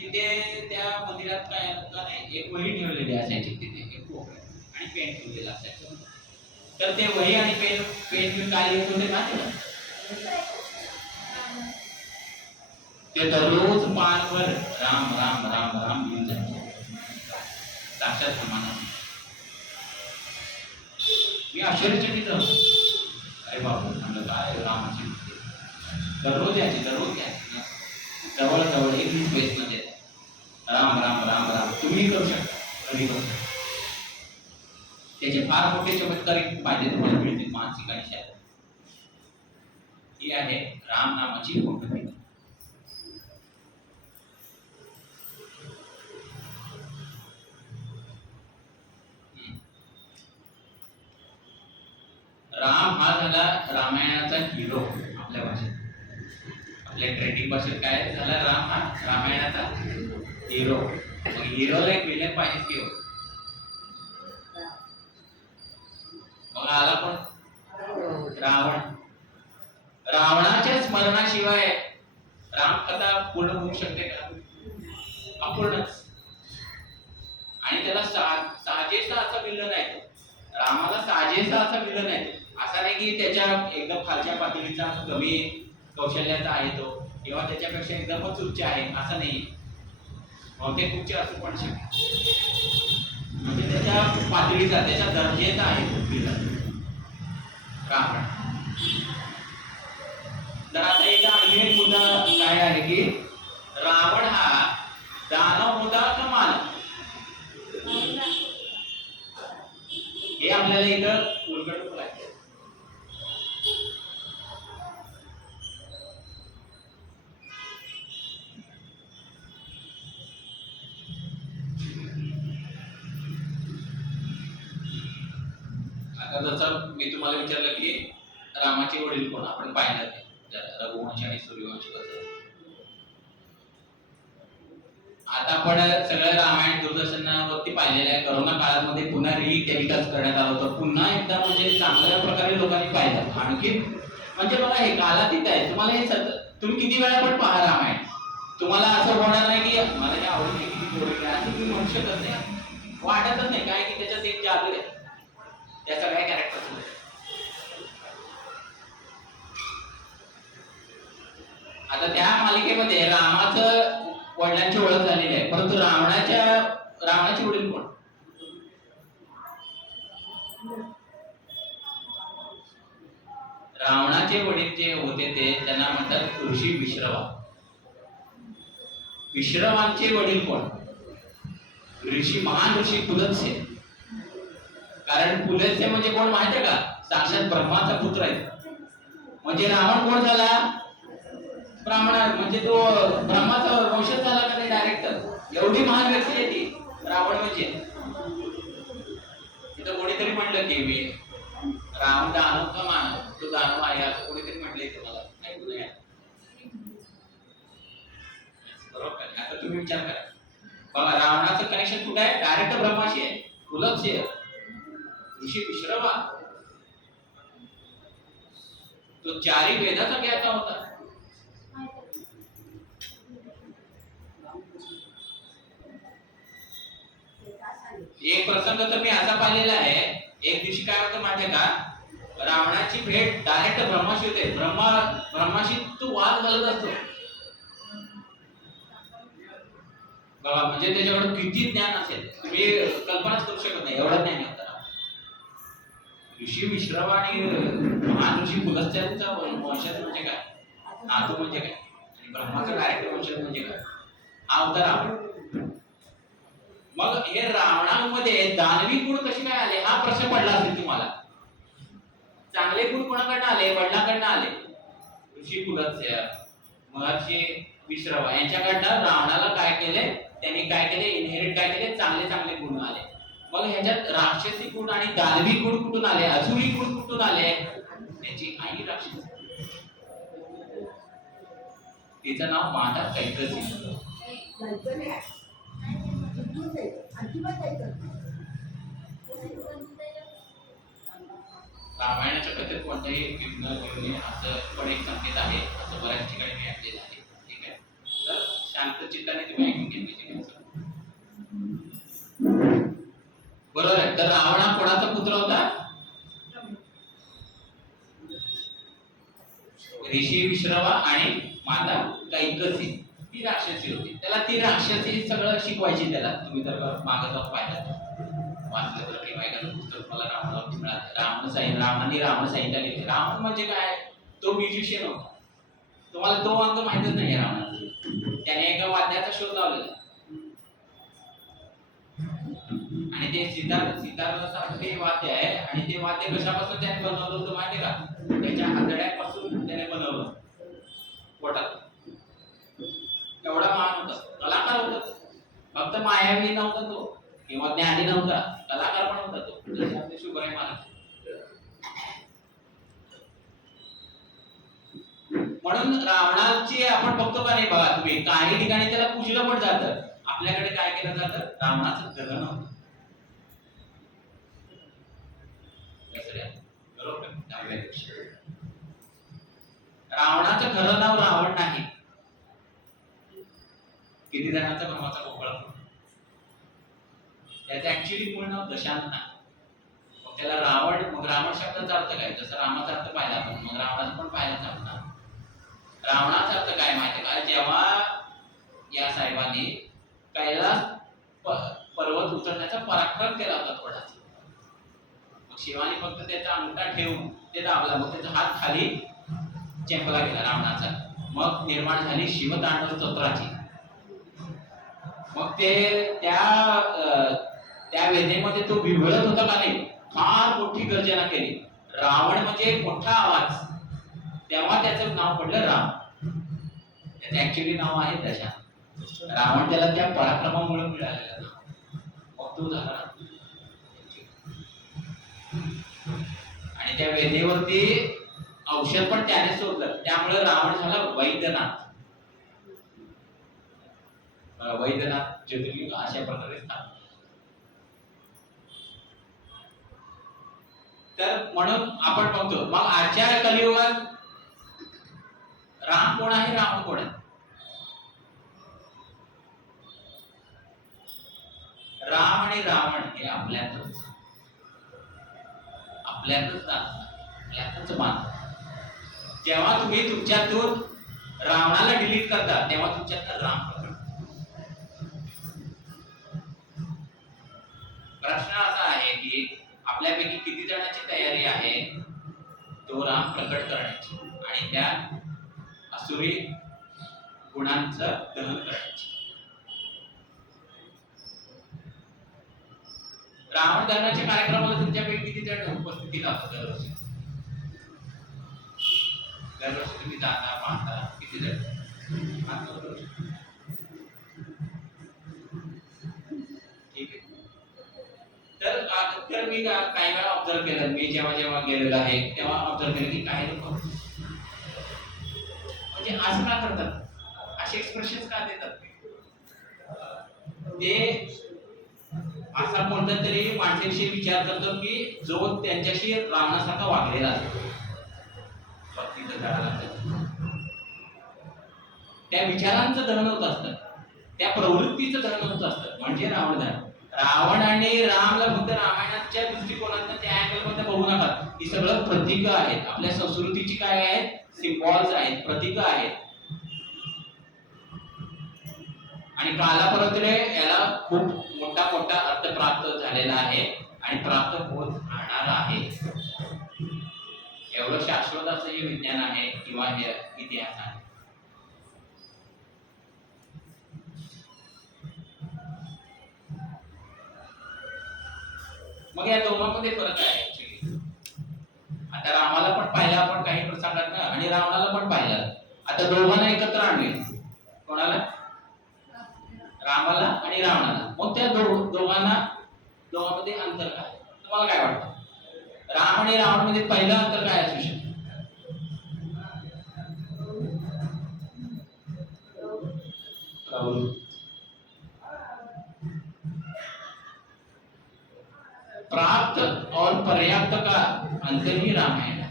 तिथे त्या मंदिरात काय नाही एक वही ठेवलेली असायची तिथे एक कोपऱ्यात आणि पेन ठेवलेला असायचं. तर ते वही आणि पेन घेऊन काय लिहित होते ना ते दररोज पानवर राम राम राम राम लिहून जायचे साक्षात हनुमानाने. मी आश्चर्यचकित झालो. अरे बाबा म्हणलं काय रामाची दररोज यायची जवळ जवळ 21 पेज मध्ये राम राम राम राम. तुम्ही करू शकता कधी करू शकता. त्याचे फार मोठे चमत्कारिक फायदे तुम्हाला मिळतील मानसिक आणि शारीरिक. ही आहे राम नामाची मोठी. राम हा झाला रामायणाचा हिरो आपल्या भाषेत. आपल्या ट्रेंडिंग भाषेत काय झाला राम हा रामायणाचा हिरो. मग हिरोला एक विलन पाहिजे की हो. मग आला पण रावण. रावणाच्या स्मरणाशिवाय रामकथा पूर्ण होऊ शकते का? अपूर्णच. आणि त्याला साजेसा असा विलन आहे. रामाला साजेसा असा विलन आहे. असा नाही की त्याच्या एकदम खालच्या पातळीचा कमी कौशल्याचा आहे तो किंवा त्याच्यापेक्षा एकदमच उच्च आहे असं नाही. बहुतेक उच्च असू पण शकते. म्हणजे त्याच्या पातळीचा त्याच्या दर्जेचा आहे तो विलन रावण. तर आता इथं आणखी एक मुद्दा काय आहे की रावण हा दानव होता का मानव हे आपल्याला इथं उलगडून बोलायचं. आता जसं मी तुम्हाला विचारलं की रामाचे वडील कोण आपण पाहिलं ते रघुवंश आणि सूर्यवंश कसं. आता आपण सगळं रामायण दूरदर्शनावरती पाहिलेलं आहे. करोना काळामध्ये पुन्हा टेलिकास्ट करण्यात आलं होतं. पुन्हा एकदा म्हणजे चांगल्या प्रकारे लोकांनी पाहिलं. आणखी म्हणजे बघा हे कालातीत आहे. तुम्हाला हे तुम्ही किती वेळा पण पहा रामायण तुम्हाला असं होणार नाही की मला हे आवडली किती गोडी असं तुम्ही म्हणू शकत नाही. वाटतच नाही काय की त्याच्यात एक जादू आहे त्या सगळ्या कॅरेक्टर. आता त्या मालिकेमध्ये रामाचं वडिलांची ओळख झालेली आहे. परंतु रावणाचे वडील कोण? रावणाचे वडील जे होते ते त्यांना म्हणतात ऋषी विश्रवा. विश्रवांचे वडील कोण? महान ऋषी पुलत्स्य. कारण पुलत्स्य म्हणजे कोण माहितीये का? साक्षात ब्रह्माचा पुत्र आहे. म्हणजे रावण कोण झाला? ब्राह्मण. म्हणजे तो ब्रह्माचा वंशज झाला का नाही डायरेक्ट. एवढी महान व्यक्ती आहे ती रावण. म्हणजे तिथं कोणीतरी म्हणलं की मी राम दानव का मानव तो दानव आहे असं कोणीतरी म्हटलंय तुम्हाला ऐकू नये. बरोबर. आता तुम्ही विचार करा बघा रावणाचं कनेक्शन कुठे आहे? डायरेक्ट ब्रह्माशी आहे. पुलत्स्य ऋषी विश्रवा तो चारी वेदाचा ज्ञाता होता. एक प्रसंग तर मी असा पाहिलेला आहे. एक दिवशी काय होतं माहितीये का? रावणाची भेट डायरेक्ट ब्रह्माशी होते. ब्रह्माशी तो वाद घालत असतो. बघा म्हणजे त्याच्याकडे किती ज्ञान असेल तुम्ही कल्पनाच करू शकत नाही. एवढं ज्ञान होतं. ऋषी विश्रवा आणि महान ऋषी पुलत्स्याचा वंशज म्हणजे काय? नातू म्हणजे काय? आणि ब्रह्माचा डायरेक्ट वंशज म्हणजे काय? हा होता रावण. मग हे रावणामध्ये दानवी गुण कसे काय आले हा प्रश्न पडला असेल तुम्हाला. चांगले गुण कोणाकडनं आले? वडिलांकडनं आले. ऋषी पुलत्स्य महर्षी विश्रवा यांच्याकडनं रावणाला काय केले? त्यांनी काय केले? इनहेरिट काय केले? चांगले गुण आले. मग ह्याच्यात राक्षसी गुण आणि दानवी गुण कुठून आले? असुरी गुण कुठून आले? त्याची आई राक्षसी. तिचं नाव माता कैकसी. रामायणाच्या कथेत कोणत्याही विघ्न घेऊन असं पण एक संकेत आहे असं बऱ्याच ठिकाणी मी ऐकलेलं आहे. ठीक आहे. तर शांत चित्ताने तुम्ही ऐकून घेतली. बरोबर आहे. तर रावण हा कोणाचा पुत्र होता? ऋषी विश्रवा आणि माता कैकसी. ती राक्षसी होती. त्याला ती राक्षसी सगळं शिकवायची. त्याला तुम्ही जर मागे जाऊन पाहिलं वाचलं तर किंवा एखादं पुस्तक मला रावणावरती मिळालं. रावणाने रावण संहिता लिहिली. रावण म्हणजे काय? तो म्युझिशियन होता. तुम्हाला तो अंग माहितच नाही रावणाचा. त्याने एका वाद्याचा शोध लावलेला आणि ते सितार ते वाद्य आहे. आणि ते वाद्य कशापासून त्याने बनवलं होतं माहिती का? त्याच्या आतड्यापासून त्याने बनवलं पोटात. एवढा मान होता, कलाकार होता. फक्त मायावी नव्हता तो किंवा ज्ञानी नव्हता, कलाकार पण होता तो. जसे आपले शुभराय महाराज. म्हणून रावणाची आपण बघतो का नाही बघा तुम्ही, काही ठिकाणी त्याला पूजलं पण जातं. आपल्याकडे काय केलं जातं? रावणाचं दहन होतं. रावणाचं खरं नाव रावण नाही. किती जणांचा ब्रह्माचा गोपाळ. त्याचं ऍक्च्युअली पूर्ण नाव दशांत नाही. मग त्याला रावण, मग रावण शब्दाचा अर्थ काय? जसं रामाचा अर्थ पाहिला आपण, मग रावणाचा पण पाहिलाच आपण. रावणाचा अर्थ काय माहिती का? जेव्हा या साहेबांनी कैलास पर्वत उचलण्याचा पराक्रम केला होता थोडासा, मग शिवाने फक्त त्याचा अंगठा ठेवून ते दाबला. मग त्याचा हात खाली चेपला गेला रावणाचा. मग निर्माण झाली शिवतांडव स्तोत्राची. मग ते त्या वेदनेमध्ये तो विव्हळत होता का नाही, फार मोठी गर्जना केली. रावण म्हणजे मोठा आवाज. तेव्हा त्याचं नाव पडलं राम. त्याचं ऍक्च्युअली नाव आहे दशा. रावण त्याला त्या पराक्रमामुळे मिळालेलं नाव. मग तो झाला. आणि त्या वेदेवरती औषध पण त्याने शोधलं. त्यामुळे रावण झाला वैद्यनाथ. वैद्यनाथ ज्योतिर्लिंग अशा प्रकारे स्थापन. तर म्हणून आपण बघतो. मग आजच्या कलियुगात राम कोण आहे, रावण कोण आहे? राम आणि रावण हे आपल्यातच मान. जेव्हा तुम्ही तुमच्यातून रावणाला डिलीट करता तेव्हा तुमच्यात राम प्रकट. प्रश्न असा आहे की आपल्यापैकी किती जणांची तयारी आहे तो राम प्रकट करण्याची आणि त्या असुरी गुणांचं दहन करण्याची. रावण दहनाच्या कार्यक्रमाला तुमच्यापैकी किती जण उपस्थिती लावतात दरवर्षी? दरवर्षी तुम्ही जाता पाहता किती जण? ठीक आहे. तर मी काही वेळा ऑब्झर्व केलं. मी जेव्हा गेलेलो आहे तेव्हा ऑब्झर्व केलं की काही लोक म्हणजे असं का करतात, असे एक्सप्रेशन का देतात? ते असा कोणता तरी माणसाविषयी विचार करतो की जो त्यांच्याशी रावणासारखा वागलेला असतो. त्या विचारांचं दहन होत असतं, त्या प्रवृत्तीचं दहन होत असतं. म्हणजे रावण दहन. रावण आणि रामला फक्त रामायणाच्या दृष्टिकोनातून त्या अँगलमध्ये बघू नका. ही सगळं प्रतीक आहेत. आपल्या संस्कृतीची काय आहेत? सिम्बॉल्स आहेत, प्रतीक आहेत. आणि कालापरत्वे याला खूप मोठा अर्थ प्राप्त झालेला आहे आणि प्राप्त होत राहणार आहे. एवढं शाश्वत असं हे विज्ञान आहे किंवा हे इतिहास आहे. मग या दोघांमध्ये फरक आहे. आता रामाला पण पाहिलं आपण काही प्रसंगात ना, आणि रावणाला पण पाहिलं. आता दोघांना एकत्र आणले. कोणाला? रामाला आणि रावणाला. मग त्या दोघांमध्ये अंतर काय? तुम्हाला काय वाटतं? राम आणि रावण मध्ये पहिलं अंतर काय असू शकतं? प्राप्त और पर्याप्त का अंतर ही रामायण है.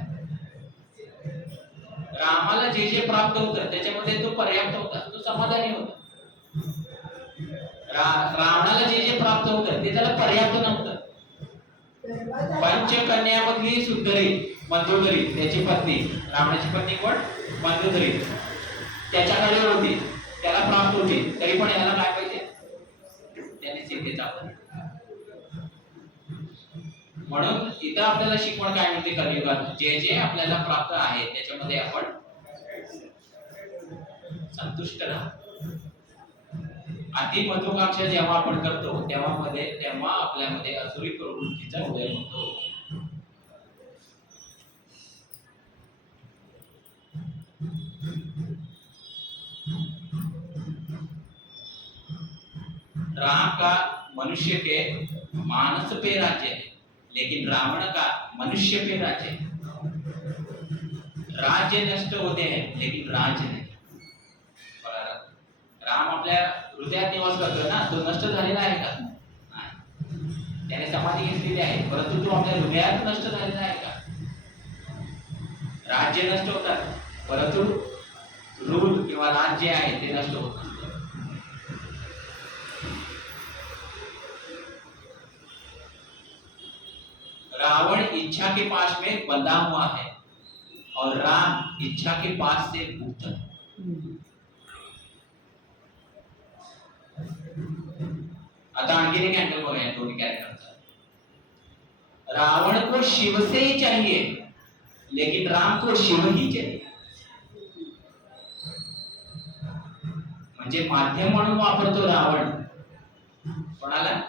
रामाला जे प्राप्त होतं त्याच्यामध्ये तो पर्याप्त होता, तो समाधानी होता. रावणाला जे जे प्राप्त होतं ते त्याला पर्याप्त नव्हतं. पंचकन्यामधली सुंदरी मंदोदरी त्याची पत्नी, रावणाची पत्नी कोण? मंदोदरी, त्याच्याकडे होती, त्याला प्राप्त होती, तरी पण याला काय पाहिजे? त्याने सीतेचा अपहरण. म्हणून इथं आपल्याला शिकवण काय मिळते कलियुगात? जे जे आपल्याला प्राप्त आहे त्याच्यामध्ये आपण संतुष्ट राहा. अति महत्वाकांक्षा जेव्हा आपण करतो तेव्हा आपल्यामध्ये असुरी प्रवृत्तीचा उदय होतो. राम का मनुष्य के मानस पे राज्य है, लेकिन रावण का मनुष्य पे राज्य है. राज्य नष्ट होते हैं लेकिन राज्य नहीं. राम आपल्या हृदयात निवास करतोय ना, तो नष्ट झालेला आहे का? नाही, त्याने समाधी घेतलेली आहे, परंतु तो आपल्या हृदयात नष्ट झालेला आहे का? राज्य नष्ट होतात, परंतु रूल किंवा राज्य आहे ते नष्ट होत नसतं. रावण इच्छा के पास में बंधा हुआ है और राम इच्छा के पास से मुक्त है. आता आणखी एक अँगल बघूया दोन्ही कॅरेक्टरचा. रावण को शिव से ही चाहिए लेकिन राम को शिव ही चाहिए. म्हणजे माध्यम म्हणून वापरतो रावण कोणाला?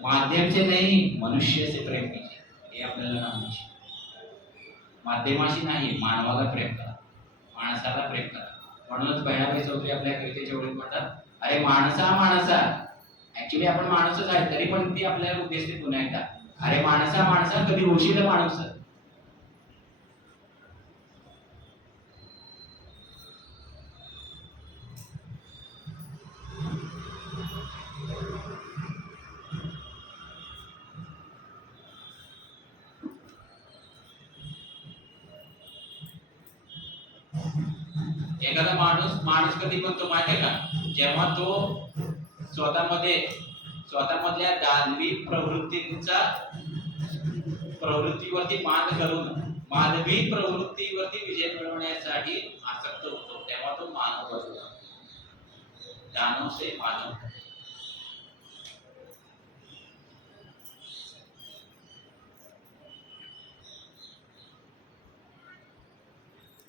माध्यम से नहीं, मनुष्य से प्रेम कीजिए, हे आपल्याला नामाची. माध्यमाशी नाही, मानवाला प्रेम करा, माणसाला प्रेम करा. म्हणूनच बहिणाबाई चौधरी आपल्या कवितेच्या ओळीत म्हणतात, अरे माणसा माणसा. ऍक्च्युली आपण माणूसच आहे, तरी पण ती आपल्याला उद्देशते पुन्हा एकदा, अरे माणसा माणसा कधी होशील माणूस. एखादा माणूस कधी बनतो माहिती आहे का? जेव्हा तो स्वतःमधल्या दानवी प्रवृत्तीवरती मात करून मानवी प्रवृत्तीवरती विजय मिळवण्यासाठी आसक्त होतो, तेव्हा तो मानव बनतो. दानव से मानव.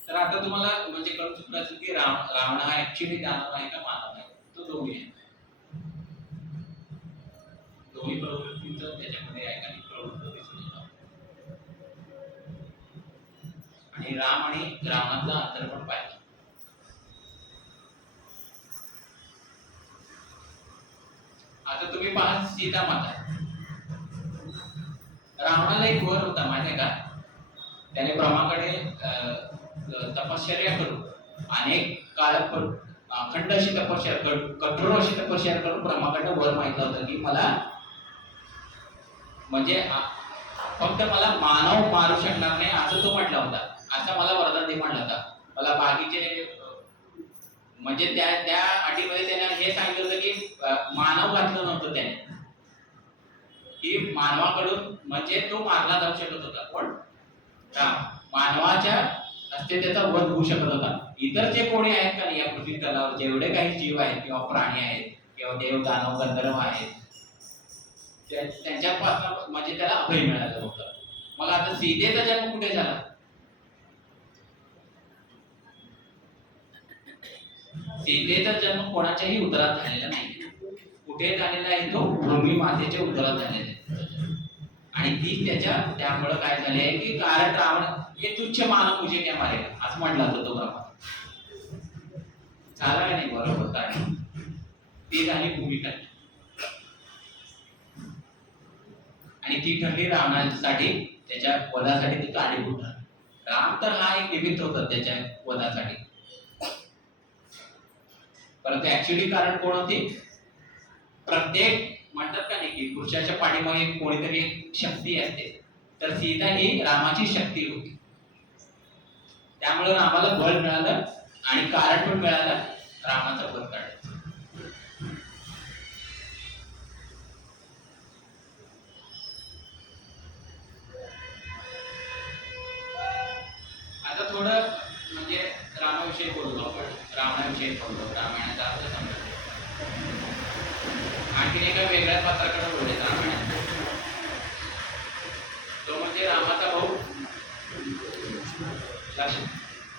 तर आता तुम्हाला म्हणजे कळू चुकलं असेल की रावण हा ऍक्च्युअली दानव आहे का मानव आहे? तो दोन्ही आहे. दोन्ही प्रवृत्तीचं त्याच्यामध्ये एकाधिक प्रवृत्ती दिसून येतात. आणि राम आणि रावणातलं अंतर पण पाहिजे. आता तुम्ही पहा सीता माता. रावणाला एक वर होता माहिती आहे का? त्याने ब्रह्माकडे तपश्चर्या करून अनेक काळ अखंड अशी तपश्चर्या कठोर अशी तपश्चर्या करून ब्रह्माकडे वर मागितलं होतं की मला म्हणजे फक्त मला मानव मारू शकणार नाही असं तो म्हटला होता. असा मला वरदान दे म्हटला होता. मला बाकीचे म्हणजे त्या अटीमध्ये त्याने हे सांगितलं होतं की मानव घातलं नव्हतं त्याने, की मानवाकडून म्हणजे तो मारला जाऊ शकत होता. पण मानवाच्या हस्ते त्याचा वध होऊ शकत होता. इतर जे कोणी आहेत का या पृथ्वी तलावर जेवढे काही जीव आहेत किंवा प्राणी आहेत किंवा देव दानव गंधर्व आहेत त्यांच्यापासून म्हणजे त्याला अभय मिळालं होतं. मग आता सीतेचा जन्म कुठे झाला? सीतेचा जन्म कोणाच्याही उदरात झालेला नाही. कुठे झालेला आहे? तो भूमी मातेच्या उदरात झालेला आहे. आणि ती त्यामुळे काय झाले आहे की कारण रावण हे तुच्छ मानव मुझे क्या मारेगा असं म्हटलं होतं तो ब्रह्मा. झाला नाही बरोबर कारण ती झाली भूमिका आणि ती ठरली रावणासाठी त्याच्या वधासाठी ती कारणीभूत ठरली. राम तर हा एक निमित्त होता त्याच्या वधासाठी, परंतु ऍक्च्युअली कारण कोण होती? प्रत्येक म्हणतात का नाही की पुरुषाच्या पाठीमागे कोणीतरी शक्ती असते, तर सीता ही रामाची शक्ती होती. त्यामुळे रामाला बळ मिळालं आणि कारण पण मिळालं रामाचा वध काढायचा. आता थोडं म्हणजे रामाविषयी बोललो आपण, रामाविषयी बोललो, रामायणाचा अर्थ समजतो. आणखीन एका वेगळ्या पात्राकडे बोलायचं रामायणात, तो म्हणजे रामाचा भाऊ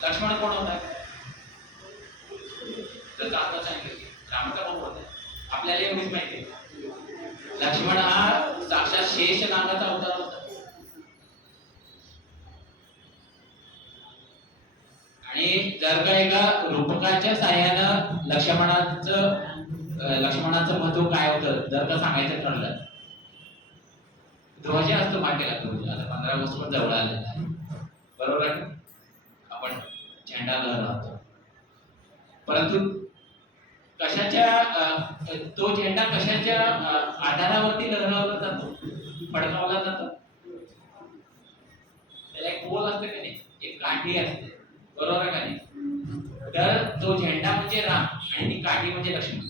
लक्ष्मण. कोण होता? तर आता सांगितलं की रामाचा भाऊ होता. आपल्याला एवढीच माहिती आहे, लक्ष्मण हा साक्षात शेष नागाचा अवतार होता. आणि जर का एका रूपकाच्या साह्यानं लक्ष्मणाचं महत्व काय होतं जर का सांगायचं ठरलं, ध्वज असतो मागेला. ध्वज आता 15 ऑगस्ट पण जवळ आलेला आहे, बरोबर आहे. आपण झेंडा लहरावतो, परंतु तो झेंडा कशाच्या आधारावरती लहरावला जातो, फडकावला जातो? त्याला एक पोल असते का नाही, एक काठी असते, बरोबर आहे का नाही? तर तो झेंडा म्हणजे राम आणि ती काठी म्हणजे लक्ष्मण.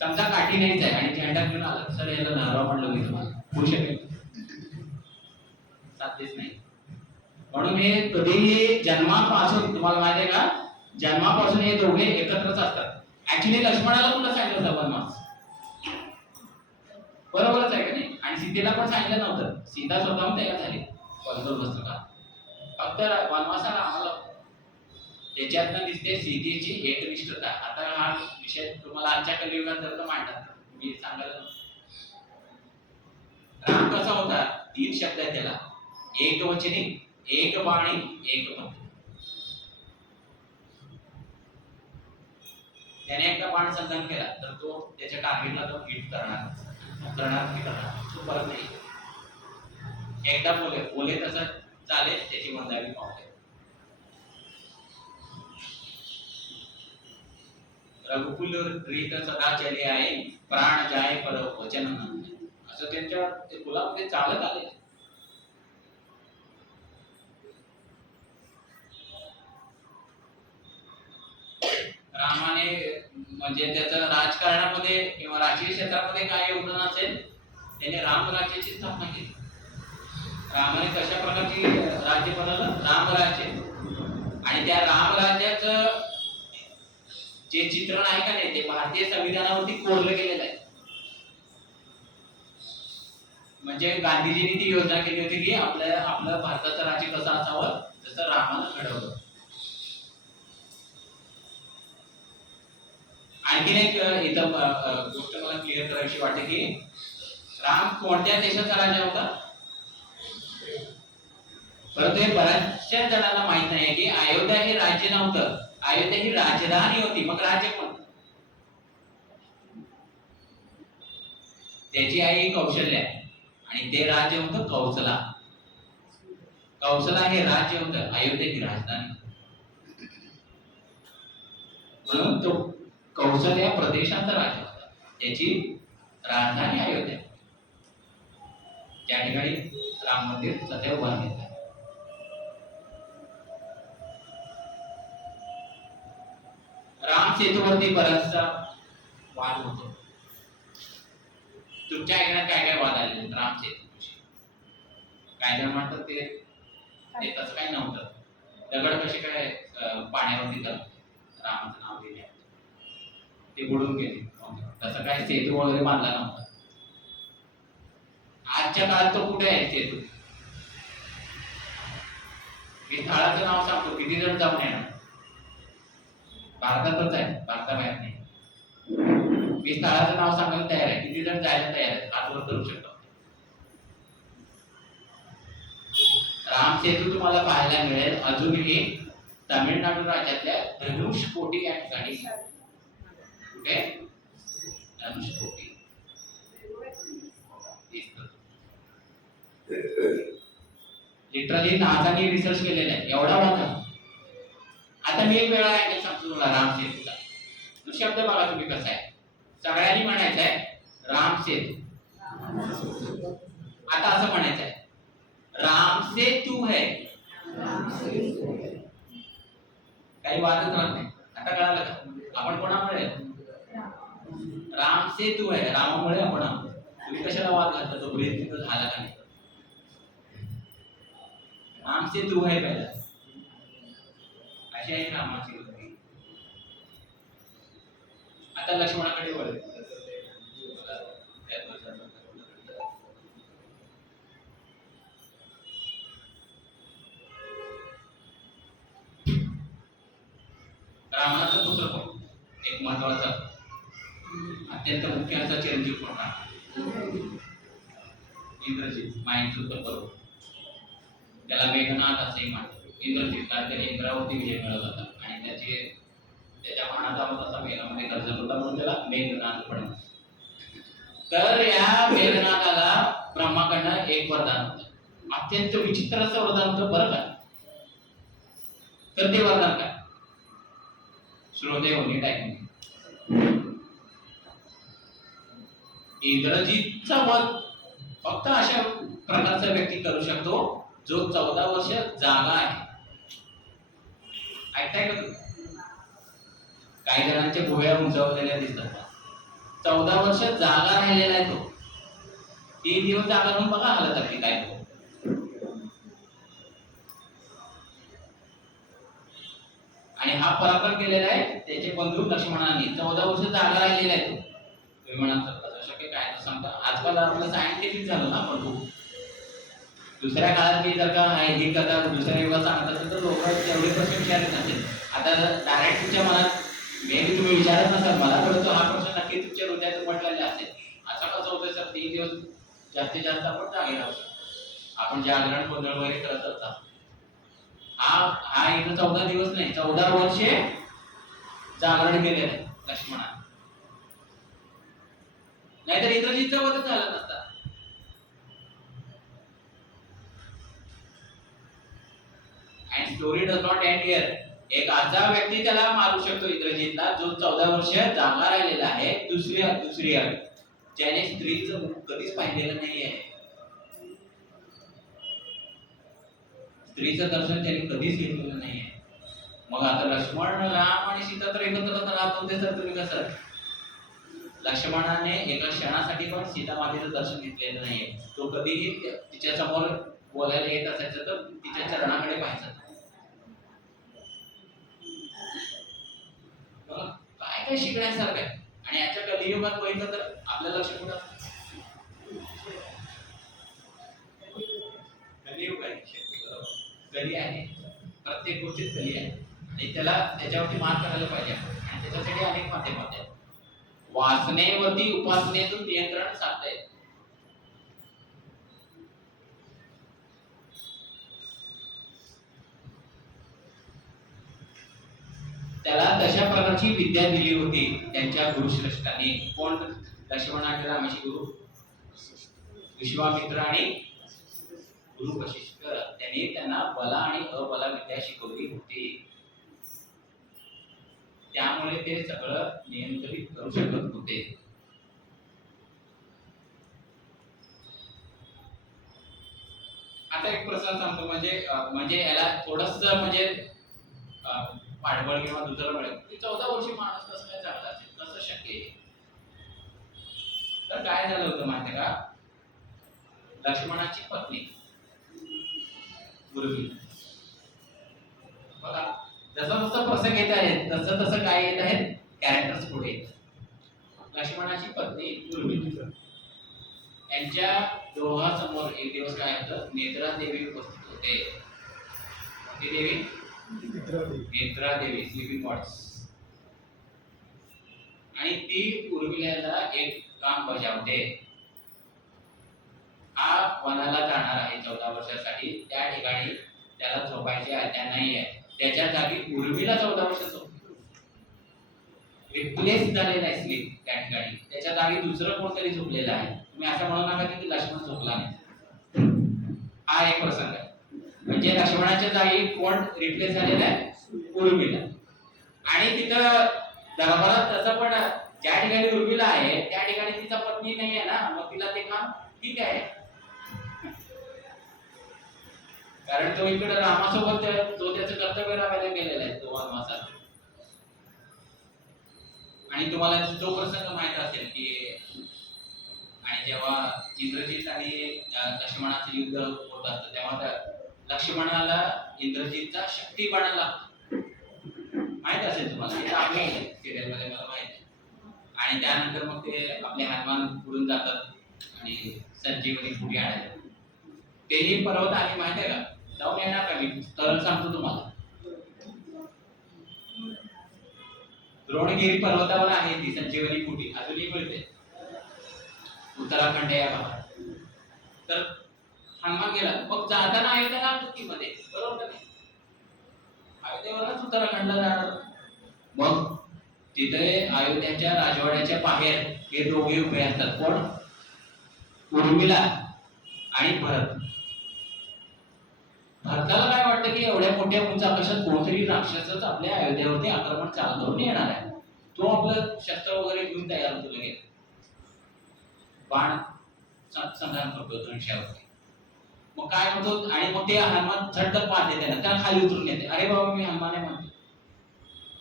समजा काठी नाहीच आहे आणि झेंडा घेऊन आला, सर याला लहराव म्हणलं मी तुम्हाला, होऊ शकेल? साध्यच नाही. म्हणून हे कधीही जन्मापासून, तुम्हाला माहिती आहे का, जन्मापासून हे दोघे एकत्रच असतात. ऍक्च्युली लक्ष्मणाला कुठं सांगितलं होतं वनवास? बरोबरच आहे का नाही? आणि सीतेला पण सांगितलं नव्हतं. सीता स्वतःहून तयार झाली बसतो का, फक्त वनवासाला आम्हाला. त्याच्यातनं दिसते सीतेची एकनिष्ठता. आता हा विषय तुम्हाला आजच्या कलियुगात जर का मांडतात, मी सांगायला राम कसा होता, 3 शब्द आहेत त्याला, एक वचनी, एक बाणी, एक पंथ. त्याने एकदा बाण संधान केला तर तो त्याच्या टार्गेटला तो हिट करणार, तो परत नाही. एकदा बोले तसं चालेल, त्याची वंदावी पावते. रघुकुल रीत सदा चले आहे, प्राण जाय पर वचन न. असं त्यांच्या कुलामध्ये चालत आले. रामाने म्हणजे त्याचं राजकारणामध्ये किंवा राजकीय क्षेत्रामध्ये काय योगदान असेल, त्याने रामराज्याची स्थापना केली. रामाने कशा प्रकारची राज्य बनवलं? रामराज्य. आणि त्या रामराज्याचं जे चित्रण आहे का नाही, ते भारतीय संविधानावरती कोरलं गेलेलं आहे. म्हणजे गांधीजींनी ती योजना केली होती की आपलं भारताचं राज्य कसं असावं, जसं रामानं घडवलं. आणखीन एक इथं गोष्ट मला क्लिअर करायची वाटते की राम कोणत्या देशाचा राजा होता? परंतु हे बऱ्याचशा जणांना माहित नाही की अयोध्या हे राज्य नव्हतं, अयोध्या ही राजधानी होती. मग राज्य कोण? त्याची आई कौशल्या आणि ते राज्य होतं कौसला. कौसला हे राज्य होतं, अयोध्या ही राजधानी. म्हणून तो कौशल या प्रदेशाचा राजा होता, त्याची राजधानी अयोध्या. त्या ठिकाणी राम मंदिर सदैव बांधलेलं आहे. राम सेतूवरती बराचसा वाद होतो. तुमच्या ऐकण्यात काय काय वाद आले राम सेतूविषयी? काय जण म्हणतात ते तसं काही नव्हतं, दगड कसे काय पाण्यावरती रामाचं नाव दिले, ते बुडून गेले. तसं काय सेतू वगैरे बांधला नव्हता. आजच्या काळात तो कुठे आहे सेतू? मी स्थळाचं नाव सांगतो, किती जण जाऊन येणार? भारतातच आहे, भारताबाहेर नाही. मी स्थळाचं नाव सांगायला तयार आहे, किती जण जायला तयार आहे? हात वर करू शकतो. राम सेतू तुम्हाला पाहायला मिळेल अजूनही तामिळनाडू राज्यातल्या धनुषकोटी या ठिकाणी. कुठे? धनुषकोटी. लिटरली नासाने रिसर्च केलेला आहे, एवढा मोठा. आता मी एक वेळा अँगल सांगतो तुला राम सेतूचा. तो शब्द बघा तुम्ही कसा आहे. सगळ्यांनी म्हणायचं आहे राम सेतू. आता असं म्हणायचं आहे राम सेतू है. काही वादच राहत नाही. आता कळालं का? आपण कोणामुळे? राम सेतू आहे, रामामुळे आपण आहोत. तुम्ही कशाला वाद घालता? तो ब्रेक तिथं झाला का नाही? राम सेतू आहे पहिला, अशी आहे रामाची गोष्टी. आता लक्ष्मणाकडे वळ. रावणाचा पुत्र कोण? एक महत्वाचा अत्यंत मुख्य असा चिरंजीव कोण? इंद्रजित, मायेचं उत्तर बरोबर. त्याला मेघनाथ असेही म्हणतात. इंद्रजित कारण त्याने इंद्रावरती विजय मिळवला होता आणि त्याच्या मनाचा असा मेघामध्ये गरजत होता म्हणून त्याला मेघनाथ पण. तर या मेघनाथाला ब्रह्माकडनं एक वरदान होतं, अत्यंत विचित्र असं वरदान होतं बरं का. तर ते वरदान काय? श्रोते होणे टाईम. इंद्रजितचा वध फक्त अशा प्रकारचा व्यक्ती करू शकतो जो 14 वर्ष जागा आहे. ऐकताय का तुम्ही? काही जणांच्या भुवया उंचावलेल्या दिसतात. 14 वर्ष जागा राहिलेला आहे तो. 3 दिवस जागा राहून बघा हालत आपली काय. आणि हा पराक्रम केलेला आहे त्याचे बंधू लक्ष्मणाने. 14 वर्ष जागा राहिलेला आहे तो. तुम्ही म्हणाल शक्य काय तर सांगता. आजकाल आपलं सायंटिफिक झालं ना आपण खूप. दुसऱ्या काळात मी जर का ही कथा दुसऱ्या युगात सांगत असेल तर लोक तेवढे प्रश्न विचारत नसेल. आता डायरेक्ट तुमच्या मनात मे बी तुम्ही विचारत नसाल मला, परंतु हा प्रश्न नक्की तुमच्या हृदयात म्हटलेला असेल. असं कसं होतंय सर 3 दिवस जास्तीत जास्त आपण जागे राहू शकतो. आपण जागरण गोंधळ वगैरे करत असता. हा इथं 14 दिवस नाही 14 वर्षे जागरण केलेलं आहे लक्ष्मणाने. नाहीतर इंद्रजितचा वध झाला नसता. And story does not end here. एक असा व्यक्ती त्याला मारू शकतो इंद्रजितला जो 14 वर्ष जागा राहिलेला आहे. दुसरी ज्याने स्त्रीचं मुख कधीच पाहिलेलं नाहीये. स्त्रीचं दर्शन त्यांनी कधीच घेतलेलं नाहीये. मग आता लक्ष्मण राम आणि सीता तर एकत्र राहत होते तर तुम्ही कसं? लक्ष्मणाने एका क्षणासाठी पण सीता मातेचं दर्शन घेतलेलं नाहीये. तो कधीही तिच्या समोर बोलायला येत असायचं तर तिच्या चरणाकडे पाहायचं. काय काय शिकण्यासारखं आहे. आणि याच्या कलियुगात बघितलं तर आपलं लक्ष कुठं? कलियुग आहे. कली आहे, प्रत्येक गोष्टीत कली आहे आणि त्याच्यावरती मात करायला पाहिजे. आणि त्याच्यासाठी अनेक माध्यम आहेत. वासनेवरती उपासनेतून नियंत्रण साधता येते. त्याला तशा प्रकारची विद्या दिली होती त्यांच्या गुरुश्रेष्ठांनी. कोण? लक्ष्मण आणि रामाचे गुरु विश्वामित्र आणि गुरु वशिष्ठ. त्यांनी त्यांना बला आणि अबला विद्या शिकवली होती. त्यामुळे ते सगळं नियंत्रित करू शकत होते. आता एक प्रश्न सांगतो म्हणजे याला थोडस म्हणजे पाठबळ किंवा दुसरं मिळेल की 14 वर्षी माणूस कसं काय चांगला असेल, कसं शक्य आहे? तर काय झालं होतं माहिती का? लक्ष्मणाची पत्नी उर्वी बघा जसं जसं प्रसंग येत आहेत तसं तसं काय येत आहेत कॅरेक्टर्स पुढे येतात. लक्ष्मणाची पत्नी उर्वी यांच्या डोहासमोर एक दिवस काय होतं, नेत्रा देवी उपस्थित होते. ती देवी नेत्रा देवी स्लीपिंग गॉड्स. आणि ती उर्मिलाला एक काम बजावते. हा वनाला जाणार आहे 14 वर्षासाठी. त्या ठिकाणी त्याला झोपायची आज्ञा नाही आहे. त्याच्या जागी उर्मिला 14 वर्ष झोपली. रिप्लेस झालेला आहे स्लीप त्या ठिकाणी. त्याच्या जागी दुसरं कोणतरी झोपलेलं आहे. तुम्ही असं म्हणू नका की लक्ष्मण झोपला नाही. हा एक प्रसंग आहे. म्हणजे लक्ष्मणाच्या जागी कोण रिप्लेस झालेला आहे? उर्मिला. आणि तिथं दरबारात तसं पण ज्या ठिकाणी उर्मिला आहे त्या ठिकाणी तिचा पत्नी नाही आहे ना, मग तिला ते काम ठीक आहे. कारण तो इकडे रामासोबत तो त्याचं कर्तव्य राहायला गेलेला आहे तो वनवासात. आणि तुम्हाला तो प्रसंग माहित असेल की आणि जेव्हा इंद्रजित आणि लक्ष्मणाचं युद्ध होत असतं तेव्हा लक्ष्मणाला इंद्रजितचा शक्तिबाण लागतो, माहित असेल तुम्हाला, हे आपल्या सिरियल मध्ये मला माहित आहे. आणि त्यानंतर मग ते आपले हनुमान पुढून जातात आणि संजीवनी पुढे आणायला. तेही पर्वत आहे माहित आहे का? जाऊन येणार का? मी स्थळ सांगतो तुम्हाला. द्रोणगिरी पर्वतावर आहे ती संजीवनी पुटी, अजूनही मिळते उत्तराखंड या भागात. तर हनुमान गेला, मग जाताना अयोध्येला मध्ये बरोबर नाही, अयोध्येवरच उत्तराखंडला जाणार. मग तिथे अयोध्याच्या राजवाड्याच्या बाहेर हे दोघे उभे असतात. कोण? उर्मिला आणि भरत. भरताला काय वाटतं की एवढ्या मोठ्या उंच आकाशात कोणतरी राक्षसच आपल्या अयोध्येवरती आक्रमण चालू करून येणार आहे. तो आपलं शस्त्र वगैरे घेऊन तयार होतो, लगेच बाण संधान करतो धनुष्यावरती. मग काय होतो, आणि मग ते हनुमान झटक मारते, त्याला खाली उतरून येते. अरे बाबा मी हनुमान आहे म्हणते,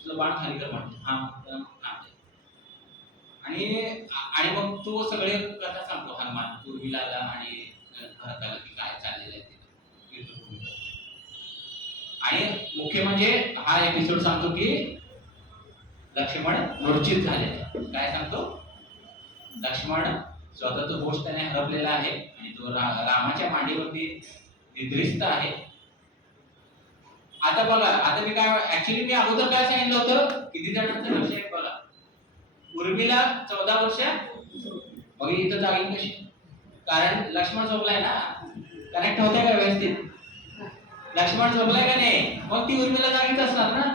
तुझं बाण खाली कर म्हणते. हा आणि मग तो सगळे कथा सांगतो हनुमान उर्मिलाला आणि भरताला की काय चाललेलं आहे ते. आणि मुख्य म्हणजे हा एपिसोड सांगतो की लक्ष्मण मूर्छित झाले. काय सांगतो? लक्ष्मण स्वतःचा घोष त्याने हरपलेला आहे आणि तो रामाच्या मांडीवरती निद्रिस्त आहे. आता बघा, आता मी काय ऍक्च्युली मी अगोदर काय सांगितलं होतं, किती जणांचं लक्ष आहे बघा. उर्मिला 14 वर्ष, मग इथं जागी कशी? कारण लक्ष्मण झोपलाय ना, कनेक्ट होतंय का व्यवस्थित? लक्ष्मण झोपलाय का नाही, मग ती उर्मिला जागीच असणार ना.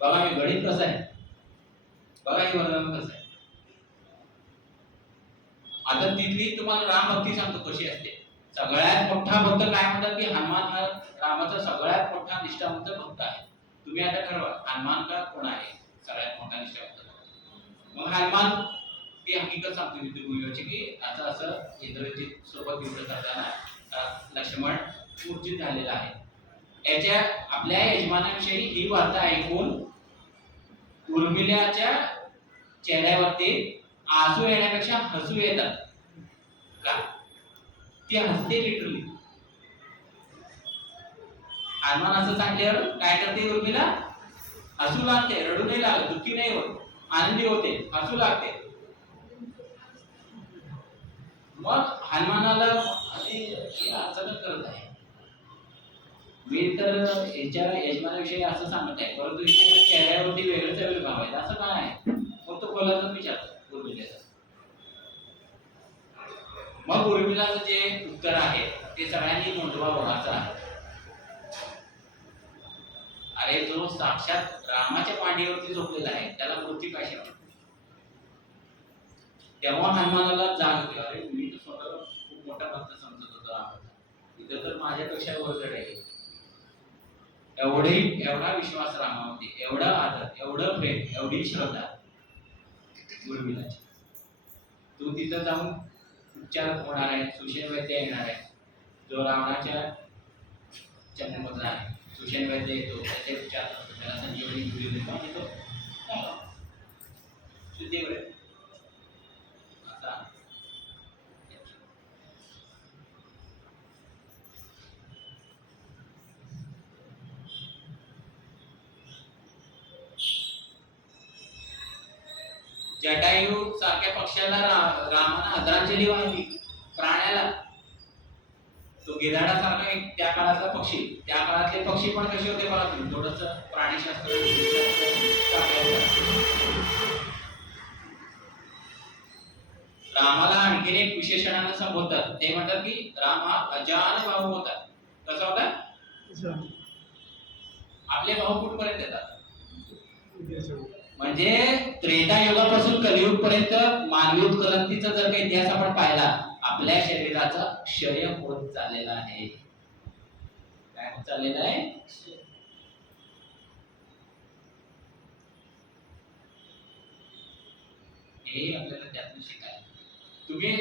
बघा मी गणित कसं आहे, बघा हे वर्णन कसं आहे. आता तिथली तुम्हाला राम भक्ती सांगतो कशी असते. सगळ्यात मोठा भक्त काय म्हणतात की हनुमान हा रामाचा सगळ्यात मोठा निष्ठावंत भक्त आहे. तुम्ही आता ठरवा हनुमान का कोण आहे सगळ्यात मोठा निष्ठावंत. मग हनुमान ती हकीकत सांगतो युद्धभूमीवरची की असं असं इंद्रजित सोबत युद्ध करताना लक्ष्मण मूर्छित झालेला आहे. याच्या आपल्या यजमानाविषयी ही वार्ता ऐकून उर्मिलाच्या चेहऱ्यावरती आसू येण्यापेक्षा हसू येतात. का? ती हसते लिटरली. हनुमान असं सांगल्यावर काय करते उर्मिला? हसू लागते, रडू नाही लागत, दुःखी नाही होत, आनंदी होते, हसू लागते. मग हनुमानाला अचानक करत आहे, मी तर याच्या यजमानाविषयी असं सांगत आहे, परंतु इथे चेहऱ्यावरती वेगळंच भाव आहे, असं काय आहे? मग तो बोलायचं विचारतो उर्मिलेचा. मग उर्मिलाचं जे उत्तर आहे ते सगळ्यांनी नोंदवावं असं आहे. अरे जो साक्षात रामाच्या पांडीवरती झोपलेला आहे त्याला मृत्यू कशी वाटते? तेव्हा हनुमानाला जाग होते, अरे मी तर स्वतःला खूप मोठा भक्त समजत होतो रामाचा, इथं तर माझ्यापेक्षा वरचढ आहे. एवढा विश्वास रामावरती, एवढा आदर, एवढं प्रेम, एवढी श्रद्धा उर्मिलाची. तू तिथं जाऊन उपचार होणार आहे, सुषेण वैद्य येणार आहे, जो रावणाच्या जन्ममधला आहे. सुषेण वैद्य येतो, त्याचे उपचार करतो, त्याला संजीवनी बुद्धी देतो आणि तो शुद्धीवर आहे. असा जटायू सारख्या पक्षाला रामाने आदरांजली वाहिली, प्राण्याला. तो गिधाडासारखा एक त्या काळातला पक्षी, त्या काळातले पक्षी पण कसे होते बघा तुम्ही, थोडस प्राणीशास्त्र रामाला आणखीन एक विशेषणाने संबोधतात, ते म्हणतात की राम हा अजान भाऊ होता. कसा होता? आपले भाऊ कुठपर्यंत येतात? म्हणजे त्रेता युगापासून कलियुग पर्यंत मानवी उत्क्रांतीचा जर काही इतिहास आपण पाहिला, आपल्या शरीराचा क्षय होत चाललेला आहे. काय होत चाललेलं आहे? हे आपल्याला त्यातून शिकायला. तुम्ही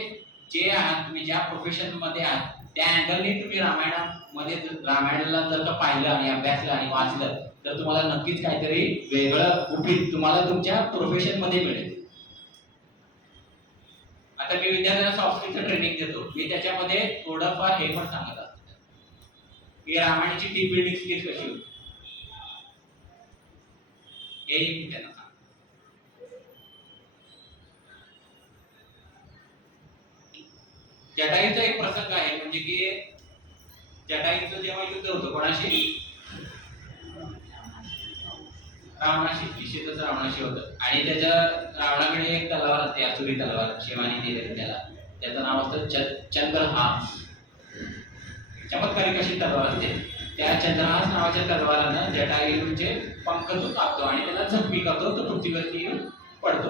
जे आहात, तुम्ही ज्या प्रोफेशन मध्ये आहात त्या अँगलने तुम्ही रामायणाला जर का पाहिलं आणि अभ्यासलं आणि वाचलं तर तुम्हाला नक्कीच काहीतरी वेगळं उपयोग तुम्हाला तुमच्या प्रोफेशन मध्ये मिळेल. आता मी विद्यार्थ्यांना सॉफ्ट स्किलचं ट्रेनिंग देतो, मी त्याच्यामध्ये थोडंफार हे पण सांगत असतो की रामायणाची टीम बिल्डिंग स्किल कशी होती हे मी त्यांना सांगतो. जटायूचा एक प्रसंग आहे, म्हणजे की जटायूचं जेव्हा युद्ध होतं कोणाशी, रावणाशी, निश्चितच रावणाशी होतं. आणि त्याच्या रावणाकडे एक तलवार असते, आसुरी तलवार, शिवानी दिलेली त्याला. त्याचं नाव असतं चंद्रहास. चमत्कारी कशी तलवार असते. त्या चंद्रहास नावाच्या तलवारानं जटायूचे पंख तो कापतो आणि त्याला जखमी करतो, तो पृथ्वीवरती येऊन पडतो.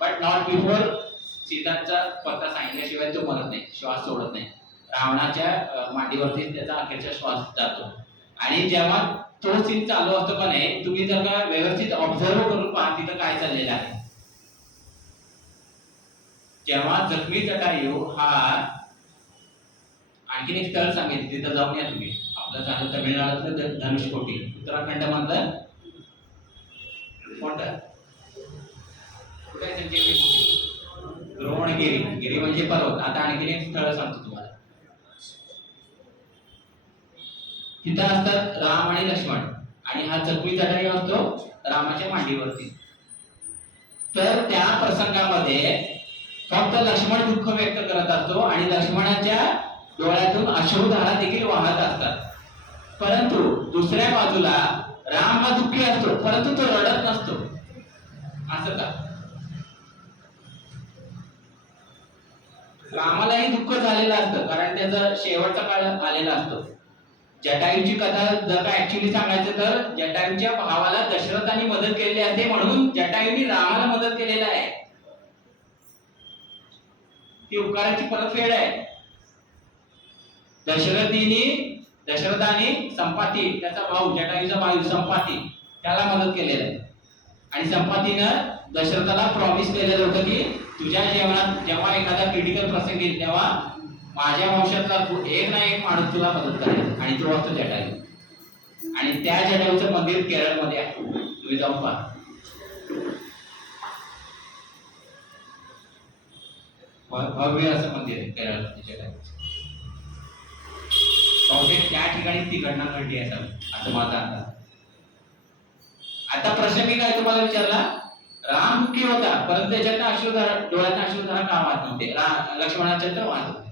बट नॉट बिफोर सीतांचा पत्ता सांगितल्याशिवाय तो मरत नाही, श्वास सोडत नाही. रावणाच्या मांडीवरती त्याचा अखेरचा श्वास जातो. आणि जेव्हा तो सीन चालू असतो का नाही, तुम्ही जर का व्यवस्थित ऑब्झर्व करून पहा तिथं काय चाललेलं आहे. जेव्हा जखमी जटायू हा, आणखीन एक स्थळ सांगेल तिथं जाऊन या तुम्ही. आपलं झालं तमिळनाडूतलं धनुषकोटी, उत्तराखंड मधलं कोणतं कुठे संजीवनी, द्रोणगिरी, गिरी म्हणजे पर्वत. आता आणखीन एक स्थळ सांगतो तुम्हाला. तिथं असतात राम आणि लक्ष्मण, आणि हा जखमी जटायू असतो रामाच्या मांडीवरती. तर त्या प्रसंगामध्ये फक्त लक्ष्मण दुःख व्यक्त करत असतो आणि लक्ष्मणाच्या डोळ्यातून अश्रुधारा देखील वाहत असतात. परंतु दुसऱ्या बाजूला राम हा दुःखी असतो, परंतु तो रडत नसतो. असं का? रामालाही दुःख झालेलं असतं, कारण त्याचा शेवटचा काळ आलेला असतो. जटायूची कथा जर का ऍक्च्युअली सांगायचं तर जटायूच्या भावाला दशरथाने मदत केलेली असते, म्हणून जटायूने रामाला मदत केलेला आहे. ती उपकाराची परतफेड आहे. दशरथाने संपाती, त्याचा भाऊ जटायूचा भाऊ संपाती, त्याला मदत केलेला आहे. आणि संपातीनं दशरथाला प्रॉमिस केलेलं होतं की तुझ्या जीवनात जेव्हा एखादा क्रिटिकल प्रसंग येईल तेव्हा माझ्या वंशातला एक ना एक माणूस तुला मदत करेल, आणि तो असतो जटायू. आणि त्या जटायूचं मंदिर केरळमध्ये आहे, तुम्ही जाऊन पहा. भव्य असं मंदिर आहे केरळमध्ये जटायूचं. बहुतेक त्या ठिकाणी ती घटना घडली असावी असं माझा अंदाज. आता प्रश्न मी काय तुम्हाला विचारला, राम दुःखी होता परंतु त्याच्यात अश्रुधारा, डोळ्यात अश्रुधारा का वाहत नव्हते, लक्ष्मणाच्या तर वाहत होते.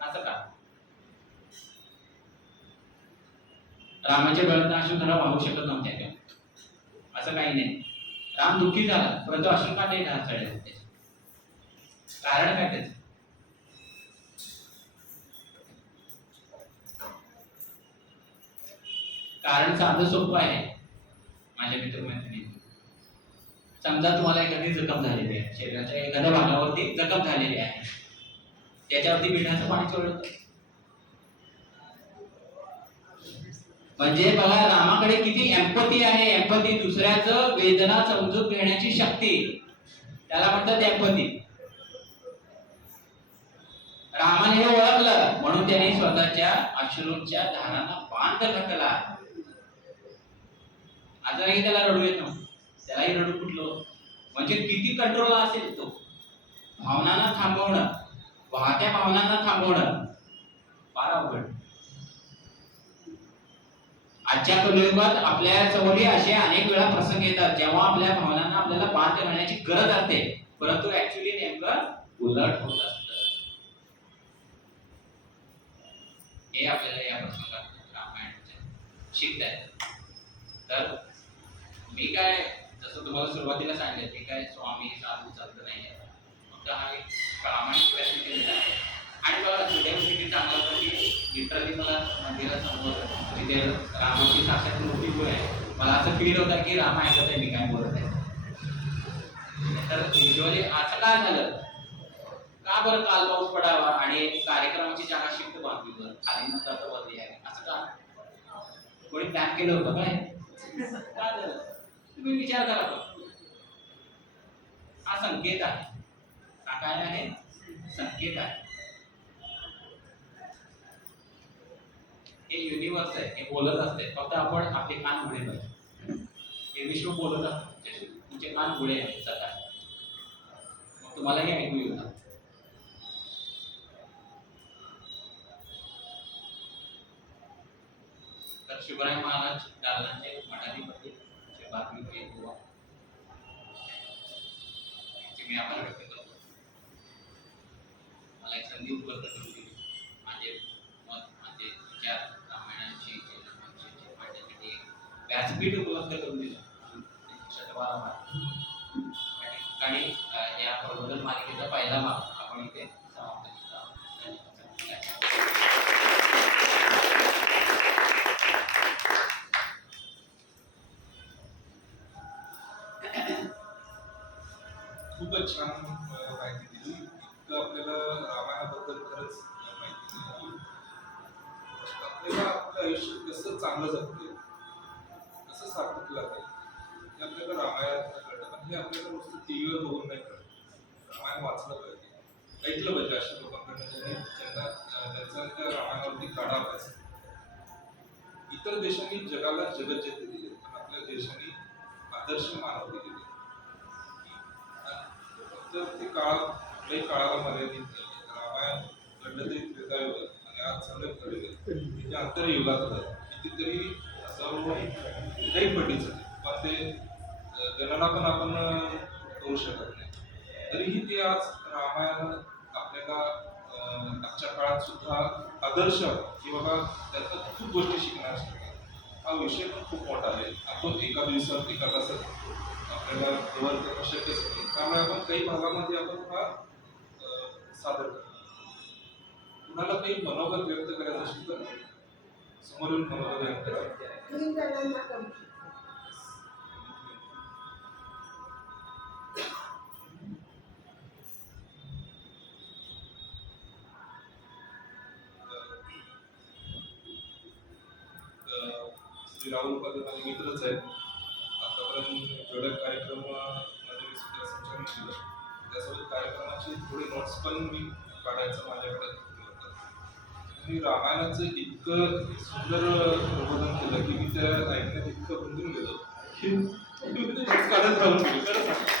असं का? रामाच्या डोळ्यात अश्रुधारा वाहू शकत नव्हत्या का? असं काही नाही. राम दुःखी झाला परंतु अश्रू का नाही ढासळले होते? कारण काय त्याचं? कारण साधं सोपं आहे माझ्या मित्रमैत्रिणी. समजा तुम्हाला एखादी जखम झालेली आहे, शरीराच्या एखाद्या भागावरती जखम झालेली आहे, त्याच्यावरती मिठाचं पाणी चोळलं, म्हणजे बघा रामाकडे किती एम्पथी आहे. एम्पथी, दुसऱ्याचं वेदना समजून घेण्याची शक्ती, त्याला म्हणतात एम्पथी. रामाने हे ओळखलं म्हणून त्याने स्वतःच्या अश्रूंच्या धारांना बांध घातला. आता नाही त्याला रडू येत नव्हतं, त्यालाही रडू कुठलं. म्हणजे किती कंट्रोल असेल तो. भावनांना थांबवणं, वाहत्या भावनांना थांबवणं फार अवघड. आजच्या कलियुगात आपल्या समोर असे अनेक वेळा प्रसंग येतात जेव्हा आपल्या भावनांना आपल्याला बांध घालण्याची गरज असते, परंतु ऍक्च्युअली नेमकं उलट होत असतं. हे आपल्याला या प्रसंगात रामायणाचे शिकता येतं. तर मी काय, जसं तुम्हाला सुरुवातीला सांगितलं, मी काय स्वामी साधू संत नाही आहे, फक्त हा एक प्रामाणिक प्रयत्न केलेला आहे. आणि बघा सुदैव किती चांगलं होतं की लिटरली मला मंदिरासमोर तिथे रामाची साक्षात मूर्ती उभी आहे. मला असं फील होतं की राम ऐकत आहे मी काय बोलत आहे. तर युजली असं काय झालं का बरं, काल पाऊस पडावा आणि कार्यक्रमाची जागा शिफ्ट बांधली बरं, खाली नंतर वरती आहे, असं का कोणी प्लॅन केलं होतं काय? काय झालं तुम्ही विचार करा. हा संकेत आहे. हा काय आहे? संकेत आहे. हे युनिव्हर्स आहे, हे बोलत असते, फक्त आपण आपले कान उघडे पाहिजे. हे विश्व बोलत असते, तुमचे कान उघडे आहेत सकाळ, मग तुम्हालाही ऐकू येतात. तर शिवराय महाराज जालनाचे मठाधिपती श्री वाल्मिकी बुवा यांचे मी आभार व्यक्त करतो. मला एक संधी उपलब्ध करून दिली, माझे मत, माझे विचार रामायणाची मांडण्यासाठी एक व्यासपीठ उपलब्ध करून दिलं. शतवार या ठिकाणी या प्रबोधन मालिकेचा पहिला भाग आपण इथे समाप्त करतो. खूपच छान माहिती दिली. इतकं आपल्याला रामायणाबद्दल खरंच माहिती दिली. आपल्याला आपलं आयुष्य कसं चांगलं जगते, कसं सार्थक लागेल हे आपल्याला रामायणात कळतं. पण हे आपल्याला नुसतं टीव्हीवर बघून नाही कळत. रामायण वाचलं पाहिजे, ऐकलं पाहिजे अशा लोकांकडनं ज्यांना त्यांचा त्या रामायणावरती गाढा अभ्यास. इतर देशांनी जगाला जगज्जेते दिले, पण आपल्या देशाने आदर्श मानव दिलेले. तर ते काही काळाला मर्यादित नाही. रामायण घडलं तरी त्रेतायुगात आणि आज सगळं घडले म्हणजे अंतरयुगात कितीतरी काही पटीच, पण ते गणना पण आपण करू शकत नाही. तरीही ते आज रामायण आपल्याला आजच्या काळात सुद्धा आदर्श की बाबा त्यातून खूप गोष्टी शिकण्यासाठी. हा विषय पण खूप मोठा आहे. आपण एका दिवसात एका तासात आपल्याला कव्हर करणं शक्यच नाही. त्यामुळे आपण काही भागामध्ये आपण हा सादर करतो. कुणाला काही मनोगत व्यक्त करायचं असेल तर समोरून मनोगत व्यक्त करा. श्री राहुल पाटील माझे मित्रच आहेत. आतापर्यंत जेवढे कार्यक्रम मध्ये मी सुद्धा संचालन केलं, त्यासोबत कार्यक्रमाची थोडी नोट्स पण मी काढायचं माझ्याकडे होतं. मी रामायणाचं इतकं सुंदर प्रबोधन केलं की मी त्या ऐकण्यात इतकं गुंतून गेलो की नोट्स काढत राहून गेलो. खरं सांगतो,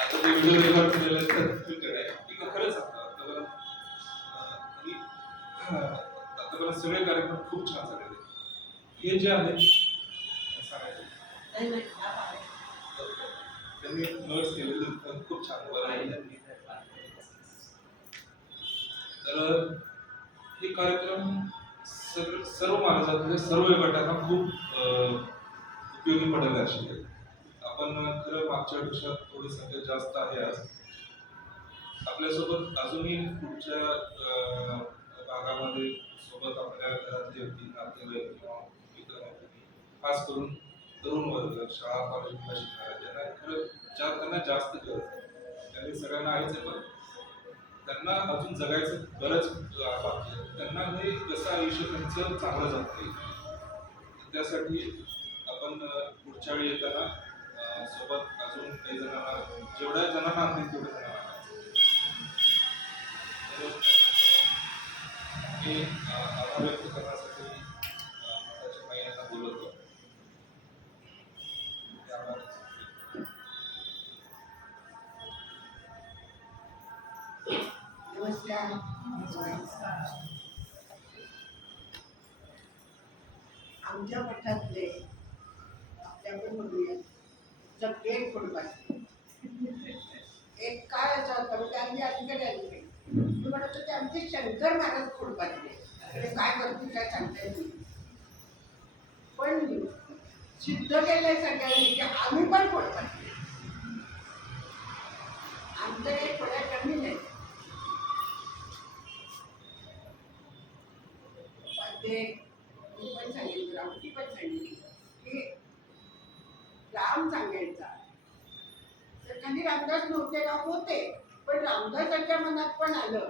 आता जे व्हिडिओ रेकॉर्ड केलेले असतात की खरं सांगतो, आतापर्यंत सगळे कार्यक्रम खूप छान झालेले. हे जे आहे त्यांनी नोट्स केलेले खूप छान बरं. तर हे कार्यक्रम सर्व महाराजांमध्ये सर्व गटांना खूप उपयोगी पडेल अशी. आपण खरं मागच्या पेक्षा थोडी संख्या जास्त आहे आज. आपल्यासोबत अजूनही पुढच्या भागामध्ये सोबत आपल्या घरातले होती, नातेवाईक किंवा मित्र, खास करून तरुण वर्ग, शाळा कॉलेजला शिकणारे ज्यांना खरं त्यांना जास्त गरज आहे. त्यांनी सगळ्यांना आहेच आहे, पण त्यांना अजून जगायचं बरंच बाकी आहे. त्यांना हे कसं आयुष्य त्यांचं चांगलं जगता येईल त्यासाठी आपण पुढच्या वेळी येताना सोबत अजून काही जणांना, जेवढ्या जणांना आणतील तेवढ्या जणांना मी आभार व्यक्त करण्यासाठी माझ्या महिन्यांना बोलवतो. नमस्कार. आमच्या मठातले आपल्याकडे म्हणूया जगते फुटबॉल एक काय असा होता, म्हणजे आम्ही अलीकडे आली नाही. मी म्हणत होते आमचे शंकर महाराज फुटबॉलले ते काय करतील काय सांगता येत नाही. पण सिद्ध केलंय सगळ्यांनी की आम्ही पण फुटबॉल, आमचं काही थोड्या कमी नाही. ते मी पण सांगितलं, रामची पण सांगितली की राम सांगायचा तर खाली रामदास नव्हते का होते, पण रामदासाच्या मनात पण आलं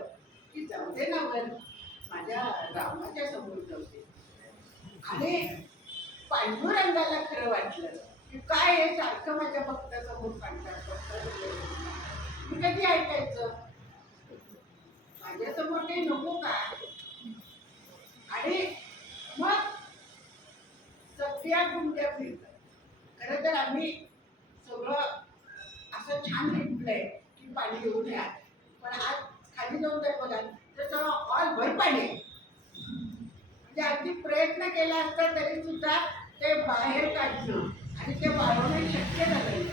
की जाऊ दे ना वर माझ्या रामाच्या समोर जाऊ दे. आणि पांडुरंगाला खरं वाटलं की काय हे सारखं माझ्या भक्तासमोर काढतात, मी कधी ऐकायचं, माझ्यासमोर काही नको का. आणि मग सगळ्या गुंड्या फिरतात. खरं तर आम्ही सगळं असं छान लिहिलंय की पाणी येऊ द्या, पण आज खाली जाऊन जर बघाल तर सगळं ऑल भर पाणी आहे. म्हणजे अगदी प्रयत्न केला असता तरी सुद्धा ते बाहेर काढणं आणि ते वाढवणं शक्य झालं नाही.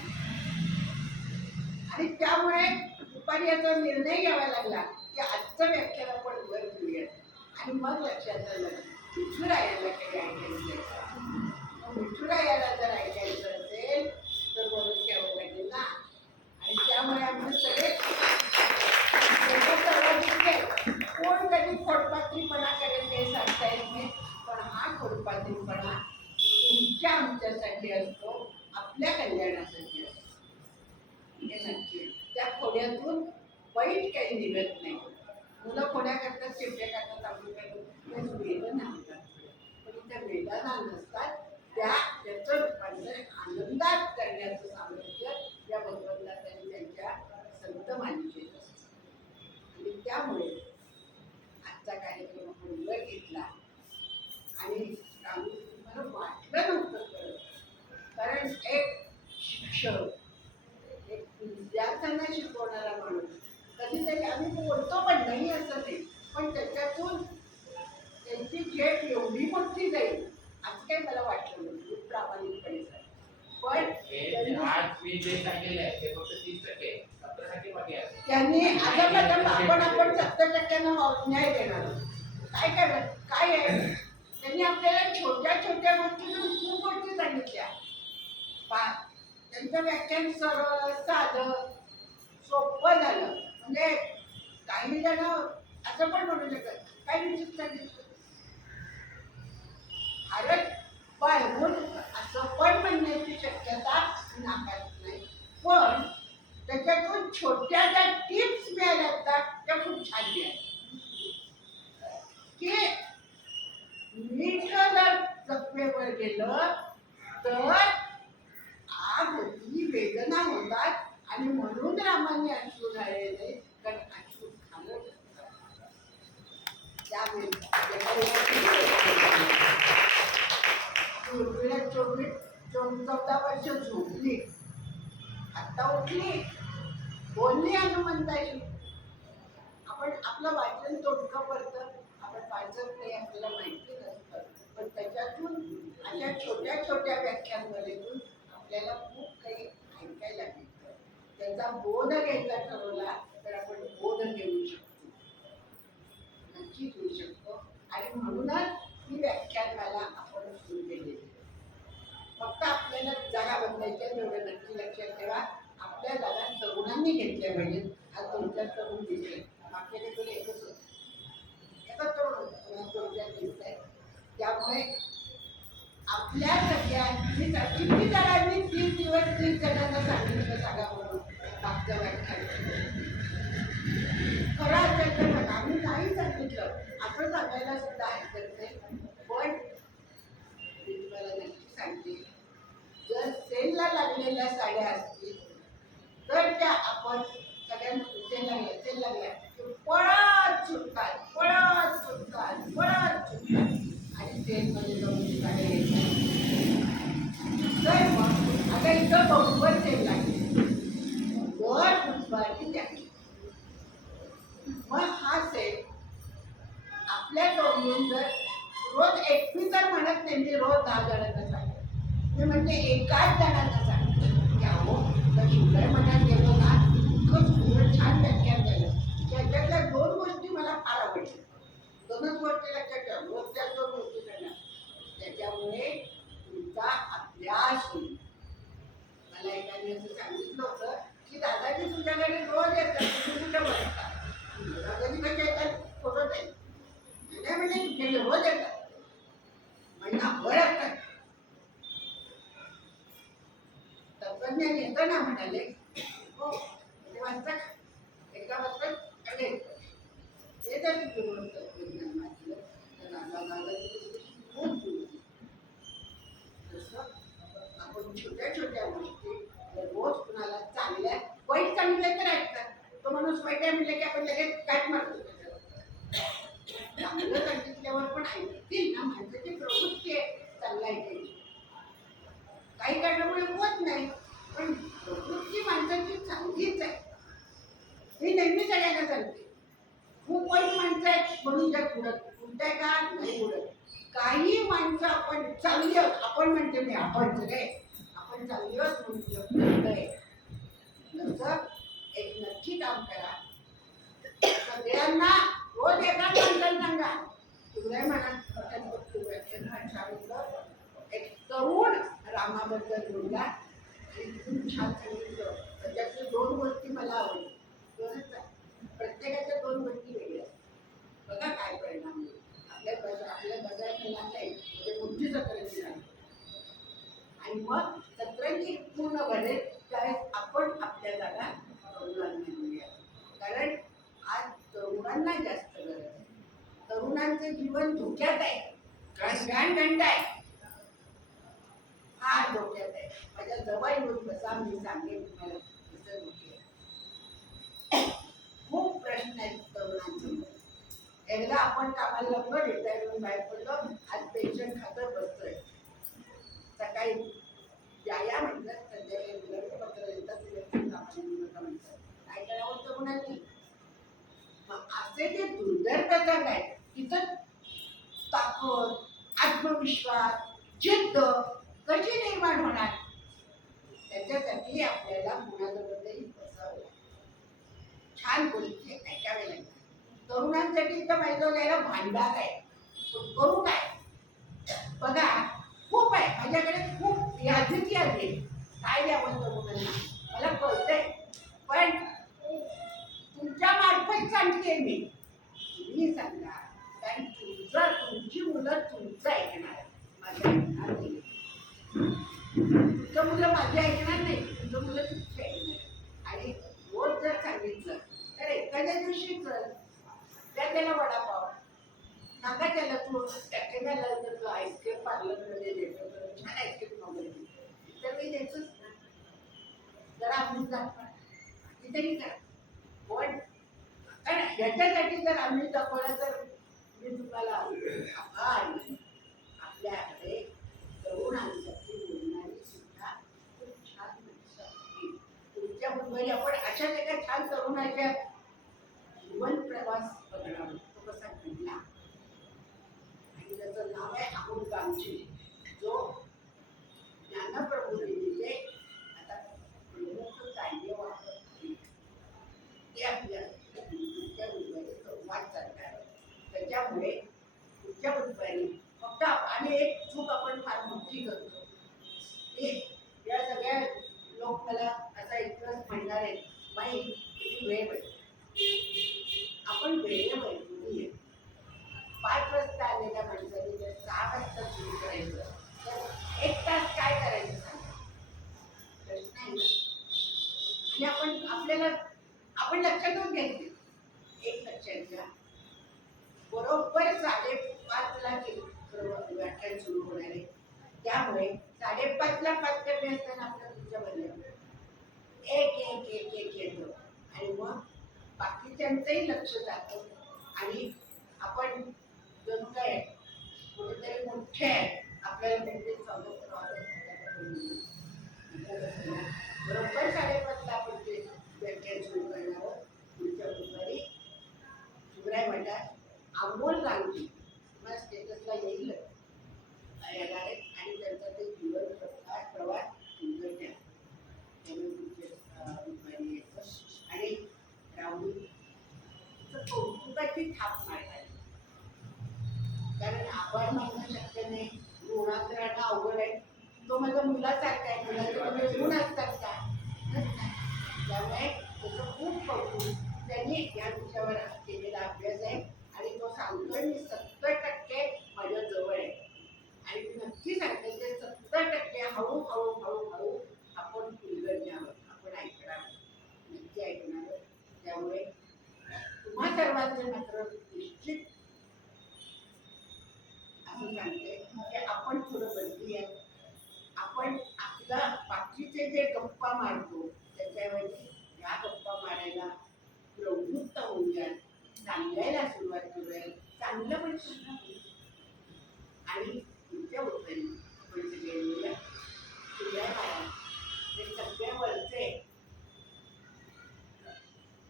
आणि त्यामुळे दुपारी याचा निर्णय घ्यावा लागला की आजचं व्याख्यान आपण वर घेऊया. आणि मग लक्षात आलं विठुरायाला काही ऐकायचं. मग विठुरायाला जर ऐकायचं असेल तर वरून घ्यावं लागेल ना. आणि त्यामुळे आम्ही सगळे कोण कधी खोडपात्रीपणा करेल ते सांगता येत नाही, पण हा खोडपात्रीपणा तुमच्या आमच्यासाठी असतो, आपल्या कल्याणासाठी असतो. हे नक्की त्या खोड्यातून वाईट काही निघत नाही. मुलं खोड्या करतात, चिमटे करतात, आपली करतात, वेदना होतात. पण त्या वेदना नसतात, त्याचं रूपांतर आनंदात करण्याचं सामर्थ्य या भगवंतांनी त्यांच्या संत मालिकेत असतं. आणि त्यामुळे आजचा कार्यक्रम आपण वर घेतला आणि मला वाटलं नव्हतं खरं, कारण एक शिक्षक, एक विद्यार्थ्यांना शिकवणारा माणूस, कधीतरी आम्ही बोलतो पण नाही असं नाही, पण त्याच्यातून त्यांची झेप एवढी मोठी जाईल असं काही मला वाटलं नव्हतं प्रामाणिकपणे. पण आज मी जे सांगितले आहे ते फक्त 30%, 70% बाकी आहे. त्यांनी आपण 70% न्याय देणार. काय करणार काय आहे, त्यांनी आपल्याला छोट्या छोट्या गोष्टीतून खूप गोष्टी सांगितल्या. त्यांचं व्याख्यान सरळ साधं सोपं झालं. म्हणजे काही जण असं पण म्हणू शकत काय विचित्र सांगितलं भारत बाळगून असं पण म्हणण्याची शक्यता नाकारत नाही. पण त्याच्यातून छोट्या ज्या टिप्स मिळाल्या त्या खूप छान मिळाल्या की मीठ जर जखमेवर गेलं तर आग होती, वेदना होतात, आणि म्हणून रामाने अश्रू घालले, कारण अश्रू घालत असतात. त्यामुळे 14 वर्ष झोपली, आता उठली, बोलली हनुमंताशी. आपण आपलं वाचन तोडकं पडतं, आपण वाचत नाही, आपल्याला माहिती नसतं, पण त्याच्यातून अशा छोट्या छोट्या व्याख्यांमधून आपल्याला खूप काही ऐकायला मिळतं. त्याचा बोध घ्यायचा ठरवला तर आपण बोध घेऊ शकतो, नक्की घेऊ शकतो. आणि म्हणूनच ही व्याख्यानमाला आपण सुरू केलेली. फक्त आपल्याला जागा बदलायच्या तेवढं नक्की लक्षात ठेवा. आपल्या जागा तरुणांनी घेतल्या पाहिजेत. आज 2-4 तरुण दिसले, मागच्या काही एकच होतं, एकच तरुण होतं, 2-4 दिसत आहे. त्यामुळे आपल्या सगळ्यांनी किती जणांनी 30 दिवस 30 जणांना सांगितलं जागा म्हणून मागच्या व्याख्यान खरं असेल तर बघा, आम्ही नाही सांगितलं असं सांगायला सुद्धा हरकत नाही. पण मी तुम्हाला नक्की सांगते, जर सेलला लागलेल्या साड्या असतील तर त्या आपण सगळ्यांना सेल लागल्या पळत सुटतात, पळत सुटतात, पळत सुटतात, आणि सेलमध्ये जाऊन साड्या घ्यायच्या. तर मग आता इथं बरोबर सेल लागले, दर बुधवारी द्या. मग हा सेल आपल्या तोंडून जर रोज 21 तर म्हणत नाही, मी रोज 10 जणांना सांगते. मी म्हणजे एकाच जणांना सांगते की अहो तर शुगर मनात गेलो ना, इतकं छान व्याख्यान झालं. त्याच्यातल्या 2 गोष्टी मला फार आवडल्या. 2च गोष्टी लक्षात ठेवा, रोज त्या 2 गोष्टी करणार. त्याच्यामुळे तुमचा अभ्यास होईल. मला एकाने असं सांगितलं होतं की दादाजी तुझ्याकडे रोज येतात, तुम्ही कुठं बसता? दादाजी कसे येतात फोटो नाही म्हणजे रोज येतात, महिनाभर असतात. तत्वज्ञान येतं ना म्हणाले, हो ते वाचतात, एका वाचतात अरे ते जर तुम्ही तत्वज्ञान वाचलं तर दादाजी खूप दूर. तसं आपण छोट्या छोट्या गोष्टी रोज कुणाला चांगल्या वाईट सांगितलं तर ऐकतात. तो माणूस वाईट आहे म्हणजे की आपण लगेच काट मारतो. चांगलं सांगितल्यावर पण ऐकतील ना, माणसाची आपण चांगली आहोत, आपण म्हणते मी आपण सगळे आपण चांगली आहोत म्हणतोय तसं एक नक्की काम करा. सगळ्यांना रोज एका माणसाला सांगा तुझ्या मनात सांगितलं एक तरुण रामाबद्दल बोलला आणि खूप छान सांगितलं. त्याच्यातल्या 2 गोष्टी मला आवडल्या. प्रत्येकाच्या 2 गोष्टी वेगळ्या. बघा काय परिणाम होईल. आपल्या बजाय नाही म्हणजे बुद्धी सतरंजी नाही आणि मग सतरंजी पूर्ण भरेल त्यावेळेस आपण आपल्या जागा तरुणांना घेऊया. कारण आज तरुणांना जास्त गरज आहे. तरुणांचं जीवन धोक्यात आहे. घंटा आहे हा धोक्यात आहे. माझ्या जवळ येऊन बसा मी सांगेन तुम्हाला कसं धोके आहे. खूप प्रश्न आहेत तरुणांसमोर. एकदा आपण कामाला लागलो रिटायर होऊन बाहेर पडलो आज पेन्शन खातं बसतोय. सकाळी या म्हटलं संध्याकाळी पत्र देतात म्हणतात काय करावं तरुणांनी. मग असे जे दुर्दैव प्रसंग आहेत तिथं ताकद आत्मविश्वास जिद्द कशी निर्माण होणार त्याच्यासाठी आपल्याला कुणाजवळही बसावं छान गोष्टी ऐकाव्या लागतात. तरुणांसाठी तर माहिती द्यायला भांडार आहे करू काय बघा खूप आहे माझ्याकडे खूप यादीची आहे काय द्यावं तरुणांना मला कळतंय पण तुमच्या मार्फत सांगते मी तुम्ही सांगा कारण तुमची मुलं तुमचं ऐकणार माझ्या ऐकणार नाही. तुमचं मुलं माझे ऐकणार नाही तुमचं मुलं तुमचे ऐकणार आणि रोज जर सांगितलं तर एखाद्या दिवशी त्याला वडापाव नाका त्याला तू टॅक्सीला तू आईस्क्रीम पार्लरमध्ये देतो छान आईस्क्रीम वगैरे तर मी देतोच ना जरा आम्ही दाखवा तरी करा पण कारण ह्याच्यासाठी जर आम्ही दाखवलं तर मी तुम्हाला आपल्याकडे तरुणांसाठी बोलणारी सुद्धा खूप छान माणसं तुमच्या मुंबई आपण अशाच एका छान तरुणाच्या जीवन प्रवास बघणार तो कसा घडला आणि त्याचं नाव आहे अमोल कामची जो ज्ञानप्रबोधिनीचे आता प्रमुख कायदे वापरते ते आपल्या तुमच्या मुंबईत संवाद साधणार त्याच्यामुळे तुमच्या मुंबई फक्त आणि एक चूक आपण फार मोठी करतो ते या सगळ्या लोक मला असा इतकंच म्हणणार आहे बाई किती वेळ पाहिजे आपण वेळेवर 5 वाजता आलेल्या माणसाने जर 6 वाजता सुरू करायचं तर 1 तास काय करायचं सांगा प्रश्न आहे आणि आपण लक्षातून घ्यायचे एक लक्षात घ्या बरोबर 5:30 ला व्याख्यान सुरू होणार आहे त्यामुळे 5:30 ला 5 करणे असताना आपल्या तुमच्या बदल्या एक येतो आणि मग बाकीच्यांचंही लक्ष जातं आणि आपण जणू काय कुठेतरी मोठे आहे आपल्याला त्यांचे स्वागत बरोबर 5:30 ला आपण ते व्याख्यान सुरू करणार पुढच्या बुधवारी शिवराय मठात अमोल गांधी मला स्टेटसला येईल येणार आहे आणि त्यांचा ते जीवन प्रवास सुंदर द्या त्यामुळे तुमच्या बुधवारी येतं आणि राहुल कौतुकाची थाप मारणार कारण आभार मानणं शक्य नाही ऋणात राहणं अवघड आहे तो माझ्या मुलासारखा आहे मुलाचे ऋण असतात का त्यामुळे त्याचं खूप कौतुक त्यांनी या विषयावर केलेला अभ्यास आहे आणि तो सांगतोय मी 70% माझ्या जवळ आहे आणि मी नक्की सांगते ते 70% हळूहळू आपण उलगडण्यावर आपण ऐकणार नक्की ऐकणार त्यामुळे तुम्हा सर्वांचे मात्र निश्चित असं सांगते की आपण थोडं बदली आहे आपण आपला बाकीचे जे गप्पा मारतो त्याच्याऐवजी ह्या गप्पा मारायला प्रवृत्त होऊया सांगायला सुरुवात करूया चांगलं पण सुद्धा आणि तुमच्या उत्तरी आपण सगळे येऊया शिवराय महाराज हे सगळे वरचे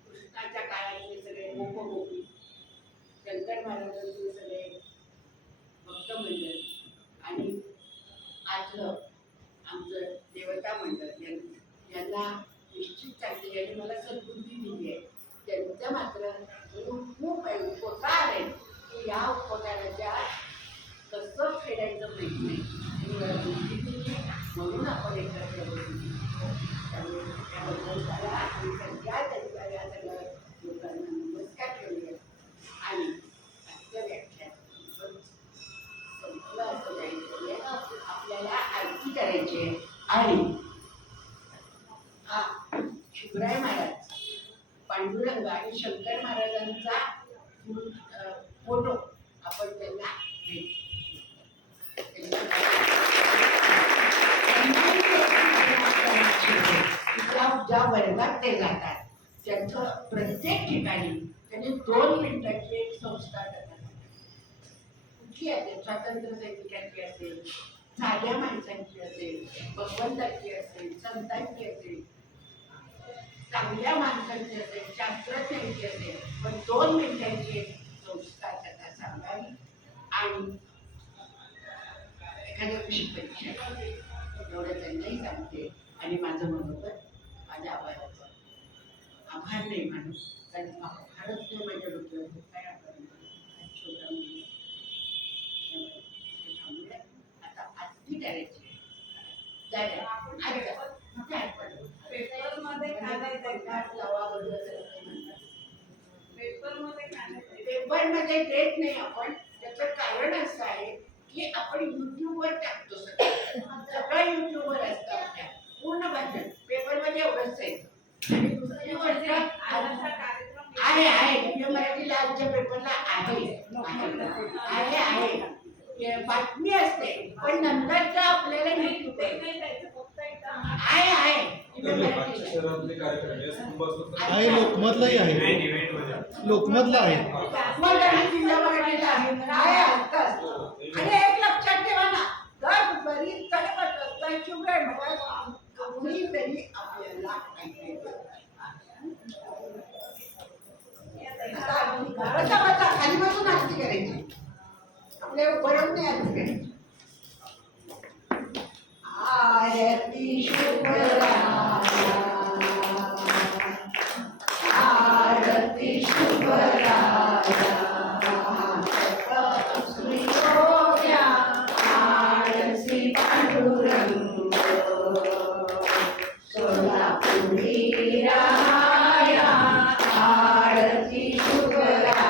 कृष्णाच्या काळातले सगळे गोपगोपी शंकर महाराजांचे सगळे भक्त मंडळ आणि त्यांना निश्चित चांगली आणि मला सद्बुद्धी दिली आहे. त्यांचं मात्र खूप उपकार आहे की या उपकाराच्या कसं फेडायचं प्रयत्न आहे आणि मला बुद्धी दिली म्हणून आपण एकत्र बसू. त्यामुळे त्याबद्दल मला आणि सगळ्या त्यांच्या या सगळ्या लोकांना नमस्कार ठेवूया आणि आजचं व्याख्यान संपलं असं जायचं. आपल्याला आरती करायची आहे आणि हा शिवराय महाराज, पांडुरंग आणि शंकर महाराजांचा फोटो आपण त्यांना भेट ज्या वर्गात ते जातात त्यांचं प्रत्येक ठिकाणी त्यांनी 2 मिनिटाची एक संस्था करतात. कुठली असेल, स्वातंत्र्य सैनिकांची असेल, साध्या माणसांची असेल, भगवंताची असेल, संतांची असेल, चांगल्या माणसांची असेल, शास्त्रज्ञांची असेल, पण 2 मिनिटांची एक संस्कार कथा सांगावी आणि एखाद्या विषयी परीक्षा एवढं त्यांनाही सांगते. आणि माझं मनोबत माझ्या आभाराचं आभार नाही मानू, कारण फारच नाही माझ्या डोक्यावर काय आपण छोटा मुलगा थांबूया. आता आरती करायची पेपरमध्ये देत नाही आपण. त्याचं कारण असं आहे की आपण युट्यूबवर टाकतो, सगळं युट्यूबवर असतं. आपल्या पूर्ण भाषण पेपरमध्ये एवढंच आहे. आणि दुसरी गोष्ट आहे दिव्य मराठीला आजच्या पेपरला आहे बातमी असते, पण नंतर आपल्याला युट्यूब आहे लोकमतलाही आहे, लोकमतला आहे, जिल्हा मराठीला आहे असतात. आणि एक लक्षात ठेवा ना, जर बरीच चढपट असतात शिवराय महाराज कोणीतरी आपल्याला खाली बसून आरती करायची, आपल्या बरोबर नाही आरती करायची. आरती शुभराया, आरती शुभराया, श्री गोव्या आरती पांडुरंग, सोलापुरी राया आरती शुभराया.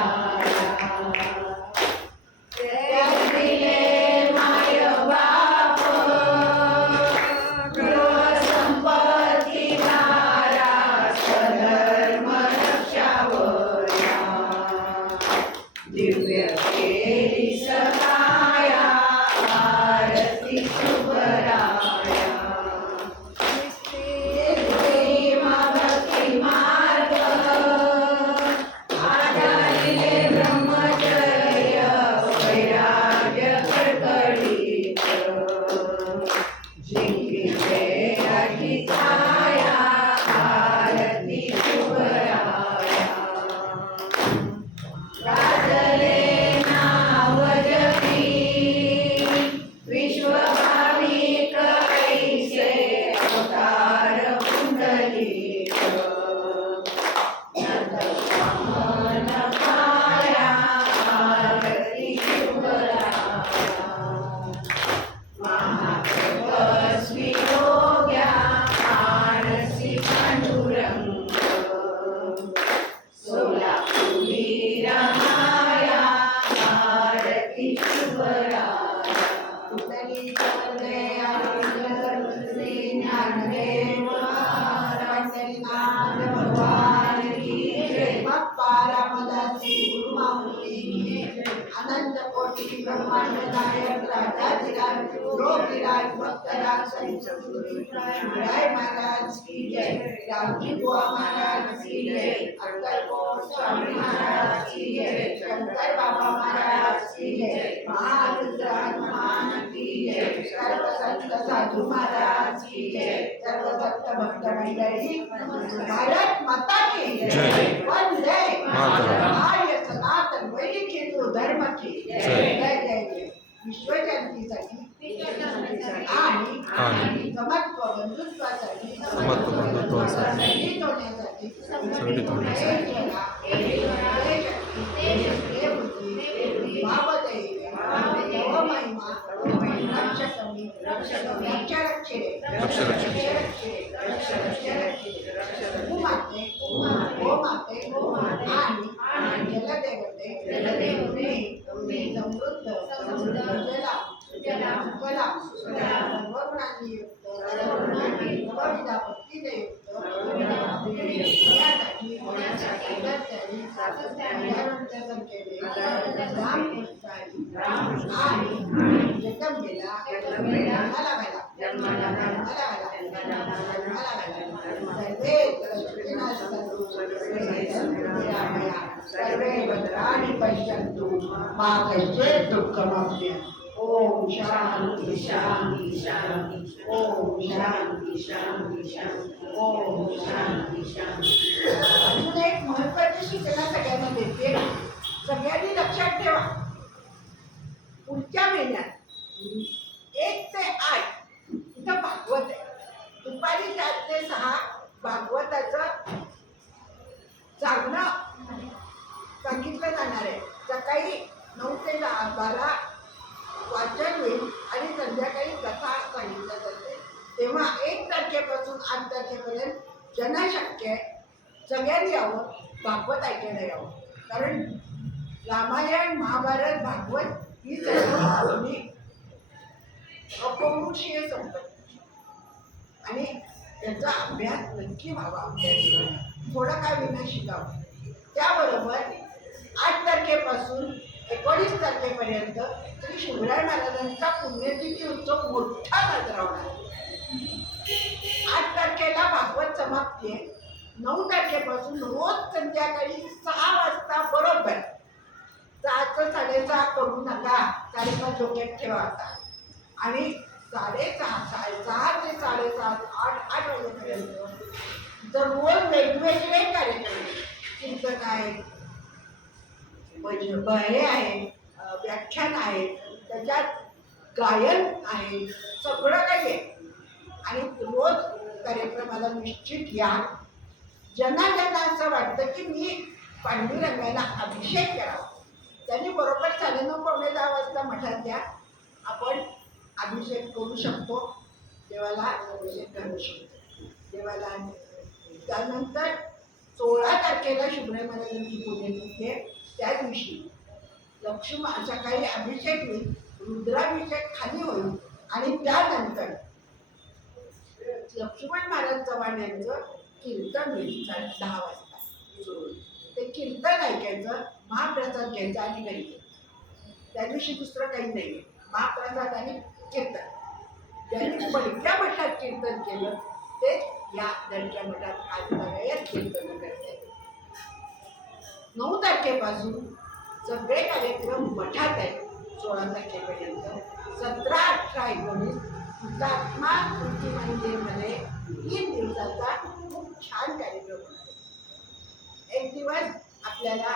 दिव्य केली सहाया आरती शुभराया. भक्ती मार्ग आधारिले ब्रह्मचर्य वैराग्य कडकडीत जिंकिले अहिताया आरती शुभराया. गाजले नाव जगी विश्वभाविक ऐसे अवतार पुंडलिक नतमन पाया आरती शुभराया. महातपस्वी योग्या आरती पांडुरंग, सोलापुरी राया आरती शुभराया. कुंडली चंद्रे ज्ञानदेव पंढरीनाथ भगवान की जय. बाप्पा रामदासी गुरु माऊली की जय. अनंत कोटी ब्रह्मांड नायक राजाधिराज योगीराज भक्तराज शिवराय महाराज की जय. रामजी बुवा महाराज की जय. अक्कलकोट स्वामी महाराज की जय. शंकर बाबा महाराज की जय. महारुद्र हनुमान की जय. सर्व संत साधू महाराज की जय. सर्व भक्त मंडळी भारत माता की जय. वंदे मातरम. आर्य सनातन वैदिक हिंदू धर्म की जय. जय जय. विश्वशांतीसाठी आणि समत्व बंधुत्वासाठी होण्यासाठी समत्व बंधुत्वासाठी संगीत होण्यासाठी संगीत होण्यासाठी ओम शांती शांती शांती ओम शांती शांती शांती ओम शांती शांती. अजून एक महत्वाची सूचना सगळ्यांना देते. सगळ्यांनी लक्षात ठेवा, पुढच्या महिन्यात 1 ते 8 इथं भागवत आहे. दुपारी 4 ते 6 भागवताचं जागणं सांगितलं जाणार आहे. सकाळी 9 ते 12 वाचन होईल आणि संध्याकाळी कथा सांगितल्या जाते. तेव्हा 1 तारखेपासून 8 तारखेपर्यंत ज्यांना शक्य आहे सगळ्यांनी यावं, भागवत ऐकायला यावं. कारण रामायण, महाभारत, भागवत ही सर्व अपौरुषीय संपत्ती आणि त्याचा अभ्यास नक्की व्हावा. आपल्या जीवनात थोडं का विना शिकावं. त्याबरोबर 8 तारखेपासून 19 तारखेपर्यंत श्री शिवराय महाराजांचा पुण्यतिथी उत्सव मोठा साजरा होणार. 8 तारखेला भागवत समाप्ती आहे. 9 तारखेपासून रोज संध्याकाळी 6 वाजता बरोबर 6चं 6:30 करू नका, 5:30 डोक्यात ठेवा आता. आणि 6:30 ते 7:30 8 वाजेपर्यंत जर रोज वेगवेगळे कार्यक्रम, चिंतन आहे, हे आहे, व्याख्यान आहे, त्याच्यात गायन आहे, सगळं काही आहे. आणि रोज कार्यक्रमाला निश्चित या. ज्यांना असं वाटतं की मी पांडुरंगाला अभिषेक करावा, त्यांनी बरोबर 9:30 पावणे 10 वाजता मठात द्या. आपण अभिषेक करू शकतो, देवाला अभिषेक करू शकतो देवाला. त्यानंतर 16 तारखेला शिवराय महाराजांची पुण्यतिथी आहे. त्या दिवशी सकाळी अभिषेक होईल, रुद्राभिषेक खाली होईल आणि त्यानंतर लक्ष्मण महाराज चव्हाण यांचं कीर्तन होईल 10 वाजता सुरू होईल. ते कीर्तन ऐकायचं, महाप्रसाद घ्यायचा आणि घरी घ्यायचं. त्या दिवशी दुसरं काही नाही आहे, महाप्रसाद आणि कीर्तन. ज्यांनी बडक्या मठात कीर्तन केलं तेच या दडक्या मठात आज सगळ्यात कीर्तन करते. 9 तारखेपासून सगळे कार्यक्रम मठात आहेत. 16 तारखेपर्यंत 17, 18, 19 हुतात्मा स्मृती मंदिरमध्ये 3 दिवसाचा खूप छान कार्यक्रम होणार आहे. एक दिवस आपल्याला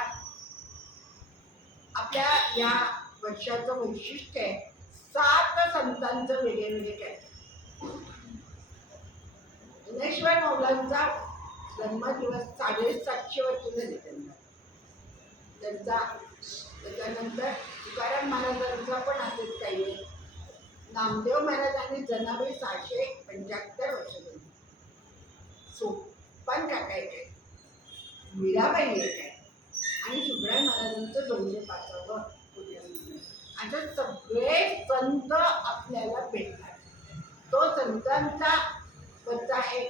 आपल्या या वर्षाचं वैशिष्ट्य आहे 7 संतांचं वेगळे काय. ज्ञानेश्वर माऊलींचा जन्मदिवस 750 वर्ष झाले त्यांचा. त्याच्यानंतर तुकाराम महाराजांचा पण असंच काही आहे. नामदेव महाराजांनी जनाबाई 675 वर्ष झाली. सोपान काका एक आहे, मीराबाई एक आहे आणि शिवराय महाराजांचं 205वं पुण्यतिथी. आता सगळे संत आपल्याला भेटतात. तो संतांचा बच्चा एक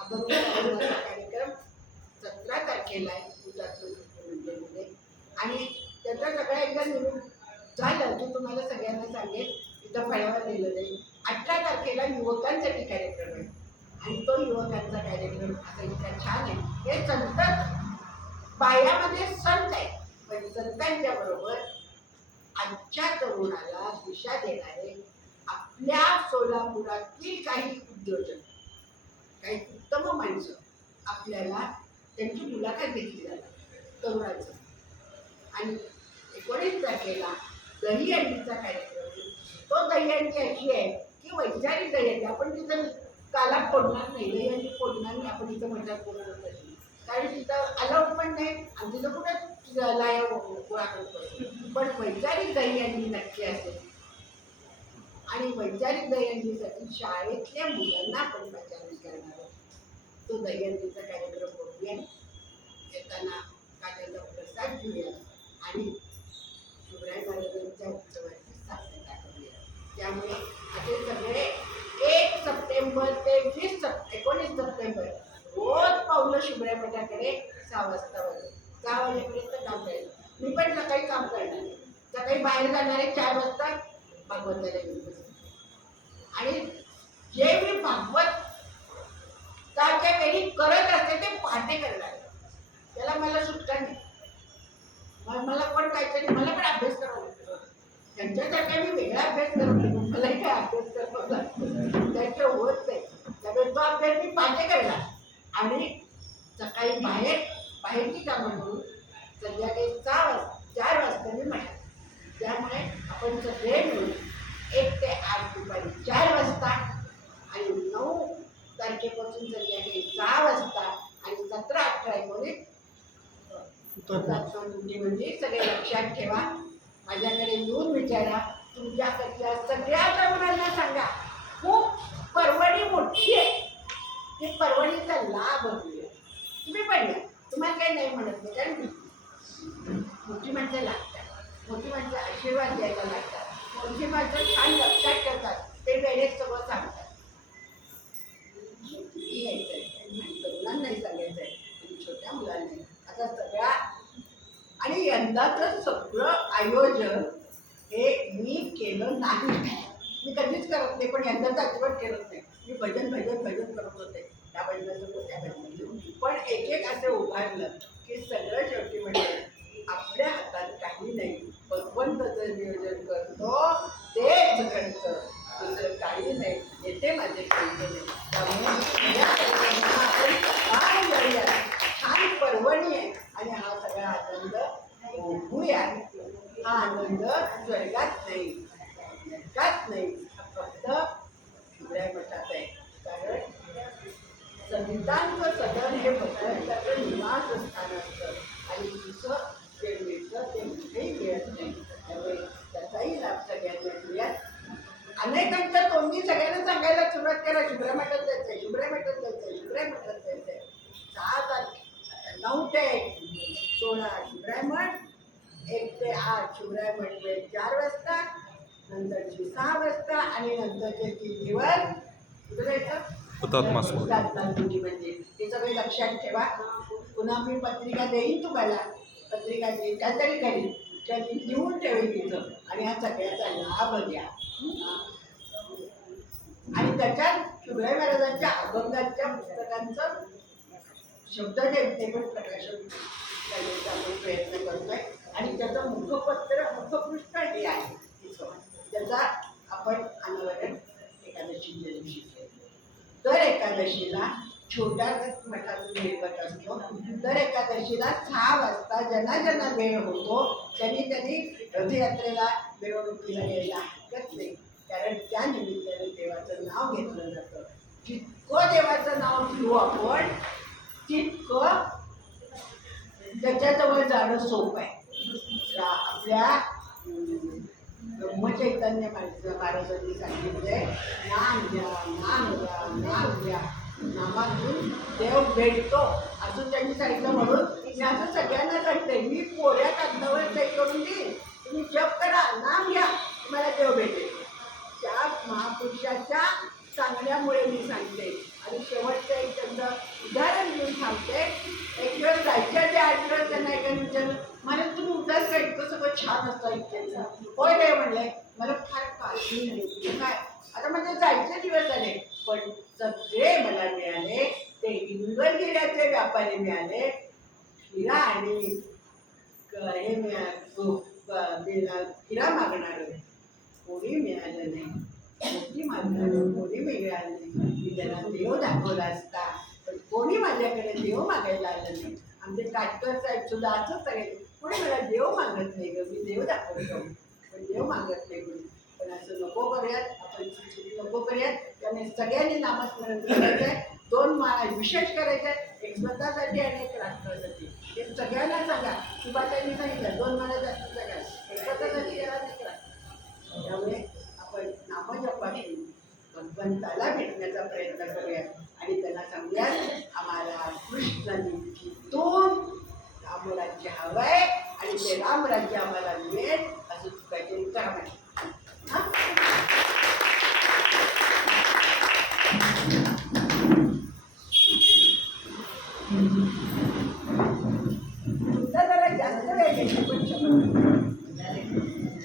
अभंग कार्यक्रम 17 तारखेला आहे हुतात्मा मंदिरमध्ये. आणि त्याचा सगळा एकदा निरोप झालं की तुम्हाला सगळ्यांना सांगेल, इथं फळ्यावर दिलं जाईल. 18 तारखेला युवकांसाठी कार्यक्रम आहे आणि तो युवकांचा कार्यक्रम असा इतका छान आहे. हे संत पायामध्ये संत आहे, पण संतांच्या बरोबर आजच्या तरुणाला दिशा देणारे आपल्या सोलापुरातील काही उद्योजक, काही उत्तम माणसं आपल्याला त्यांची मुलाखत घेतली जातात तरुणाचं. आणि 19 तारखेला दहीहंडीचा कार्यक्रम. तो दहीहंडी अशी आहे की वैचारिक दहीहंडी. आपण तिथं काला फोडणार नाही, दहीहंडी फोडणार नाही, आपण इथं मठात बोलवत नाही. कारण तिथं अलाउड पण नाही आणि तिथं कुठे लाया गोळा करतो. पण वैचारिक दहीहंडी नक्की असेल आणि वैचारिक दहीहंडीसाठी शाळेतल्या मुलांना आपण पाचारण करणार आहोत. तो दहीहंडीचा कार्यक्रम बघूया, येताना काट्याचा प्रसाद घेऊया आणि शिवराय महाराजांच्या उत्सवाची स्थापना करूया. त्यामुळे असे सगळे 1 सप्टेंबर ते 19 सप्टेंबर रोज पावलं शिवराय मठाकडे 6 वाजता 6 वाजेपर्यंत काम करायचं. मी पण सकाळी काम करणार आहे. सकाळी बाहेर जाणार आहे 4 वाजता भागवताला येऊन बसणार. आणि जे मी भागवत त्याच्या वेळी करत असते ते पहाटे करणार. त्याला मला सुटका नाही. मला पण काहीतरी मला पण अभ्यास करावा लागतो. त्यांच्यासारखा मी वेगळा अभ्यास करत नाही. मलाही काय अभ्यास करावा लागतो, त्याच्या होत नाही. त्यामुळे तो अभ्यास मी पहाटे करणार आणि सकाळी बाहेरची कामं करून संध्याकाळी 4 वाजता मी म्हणणार. त्यामुळे आपण सगळे मिळून 1 ते 8 दुपारी 4 वाजता आणि 9 तारखेपासून संध्याकाळी 6 वाजता आणि 17, 18, 19 म्हणजे सगळे लक्षात ठेवा. माझ्याकडे येऊन विचारा. तुमच्याकडच्या सगळ्या तरुणांना सांगा खूप परवडी मोठी आहे, ती परवडीचा लाभ घेऊया. तुम्ही पण या, तुम्हाला काही नाही म्हणत नाही. कारण मोठी माणसं लागतात, मोठी माणसं आशीर्वाद द्यायला लागतात, मोठी माणसं छान लक्षात ठेवतात, ते वेळेत सगळं सांगतात. तरुणांनाही सांगायचं आहे आणि छोट्या मुलांनाही. आता सगळ्या आणि यंदाचं सगळं आयोजन हे मी केलं नाही. मी कधीच करत नाही, पण यंदाचं अजिबात केलं नाही. मी भजन करत होते. त्या भजनाचं त्या भजनाचं पण एक असं उभारलं की सगळं शेवटी म्हणजे आपल्या हातात काही नाही. भगवंताचं नियोजन करतो तेच घडतं, दुसरं काही नाही. येते माझे काही नाही. त्यामुळे या कार्यक्रमाला आपण काय करूया, छान पर्वणी आहे आणि हा सगळा आनंद भोगूया. हा आनंद स्वर्गात नाही, नरकात नाही, फक्त शिवराय मठात आहे. कारण संतांचं सदन हे भगवंताचं निवासस्थान असतं आणि तिचं जे मिळतं ते कुठेही मिळत नाही. त्यामुळे त्याचाही लाभ सगळ्यांना घेऊयात. अनेकांच्या तोंडी सगळ्यांना सांगायला सुरुवात करा, शिवराय मठात जायचंय, शिवराय मठात जायचंय, शिवराय मठात जायचंय. 6 तारखे 9 ते 16 शिवराय मठ, 1 ते 8 शिवराय मठ वेळ 4 वाजता, नंतरची 6 वाजता आणि नंतरचे 3 दिवस कुठं जायचं हुतात्मा स्मारक. हुतात्मा म्हणजे ते सगळे लक्षात ठेवा. पुन्हा मी पत्रिका देईन तुम्हाला, पत्रिका देईन काहीतरी करीन, त्यांनी लिहून ठेवेल तिथं आणि ह्या सगळ्याचा लाभ घ्या. आणि त्याच्यात शिवराय महाराजांच्या अभंगाच्या पुस्तकांचं शब्द ते पण प्रकाशन करण्याचा आपण प्रयत्न करतोय. आणि त्याचं मुखपृष्ठ हे आहे, त्याचा आपण अनावरण एकादशीच्या दिवशी केलं. दर एकादशीला छोट्या मठातून निर्गत असतो. दर एकादशीला 6 वाजता ज्यांना वेळ होतो त्यांनी रथयात्रेला मिरवणुकीला यायला हरकत नाही. कारण त्या निमित्ताने देवाचं नाव घेतलं जातं. जितकं देवाचं नाव घेऊ आपण तितकं त्याच्याजवळ जाणं सोपं आहे. आपल्या ब्रह्मचैतन्य महाराजांनी सांगितलंय, नाम घ्या, नाम घ्या, नाम घ्या, नामातून देव भेटतो असं त्यांनी सांगितलं. म्हणून मी असं सगळ्यांना सांगते, मी पोऱ्या कागदावर सही करून देईन, तुम्ही जप करा, नाम घ्या, तुम्हाला देव भेटेल. त्या महापुरुषाच्या सांगण्यामुळे मी सांगते. आणि शेवटचं एक त्यांचं उदाहरण घेऊन सांगते. एक दिवस जायच्या ते 8 दिवस त्यांना एका विचारलं, मला तुम्ही उदास का इतकं सगळं छान असतं इतक्याचं? होय रे म्हणलंय, मला फार काळजी नाही. काय आता म्हणजे जायचे दिवस आले, पण सगळे मला मिळाले ते इंगलगिऱ्याचे व्यापारी मिळाले, हिरा आणि हे हिरा मागणारं कोणी मिळालं नाही, मोठी मागणारं कोणी मिळालं नाही. मी त्यांना देव दाखवला असता, पण कोणी माझ्याकडे देव मागायला आलं नाही. आमचे काटकर साहेब सुद्धा असंच सांगेल, कोणी मला देव मागत नाही ग, मी देव दाखवतो पण देव मागत नाही कोणी. पण असं नको करूयात, आपण नको करूयात. त्याने सगळ्यांनी नामस्मरण करायचंय. 2 माळा विशेष करायचे, एक स्वतःसाठी आणि एक राष्ट्रासाठी. हे सगळ्यांना सांगा. सुभाताईंनी सांगितलं 2 माळा जास्तीत करा, एक स्वतःसाठी करा, एक राष्ट्रासाठी. त्यामुळे आपण नामजपातून भगवंताला भेटण्याचा प्रयत्न करूया आणि त्यांना सांगूया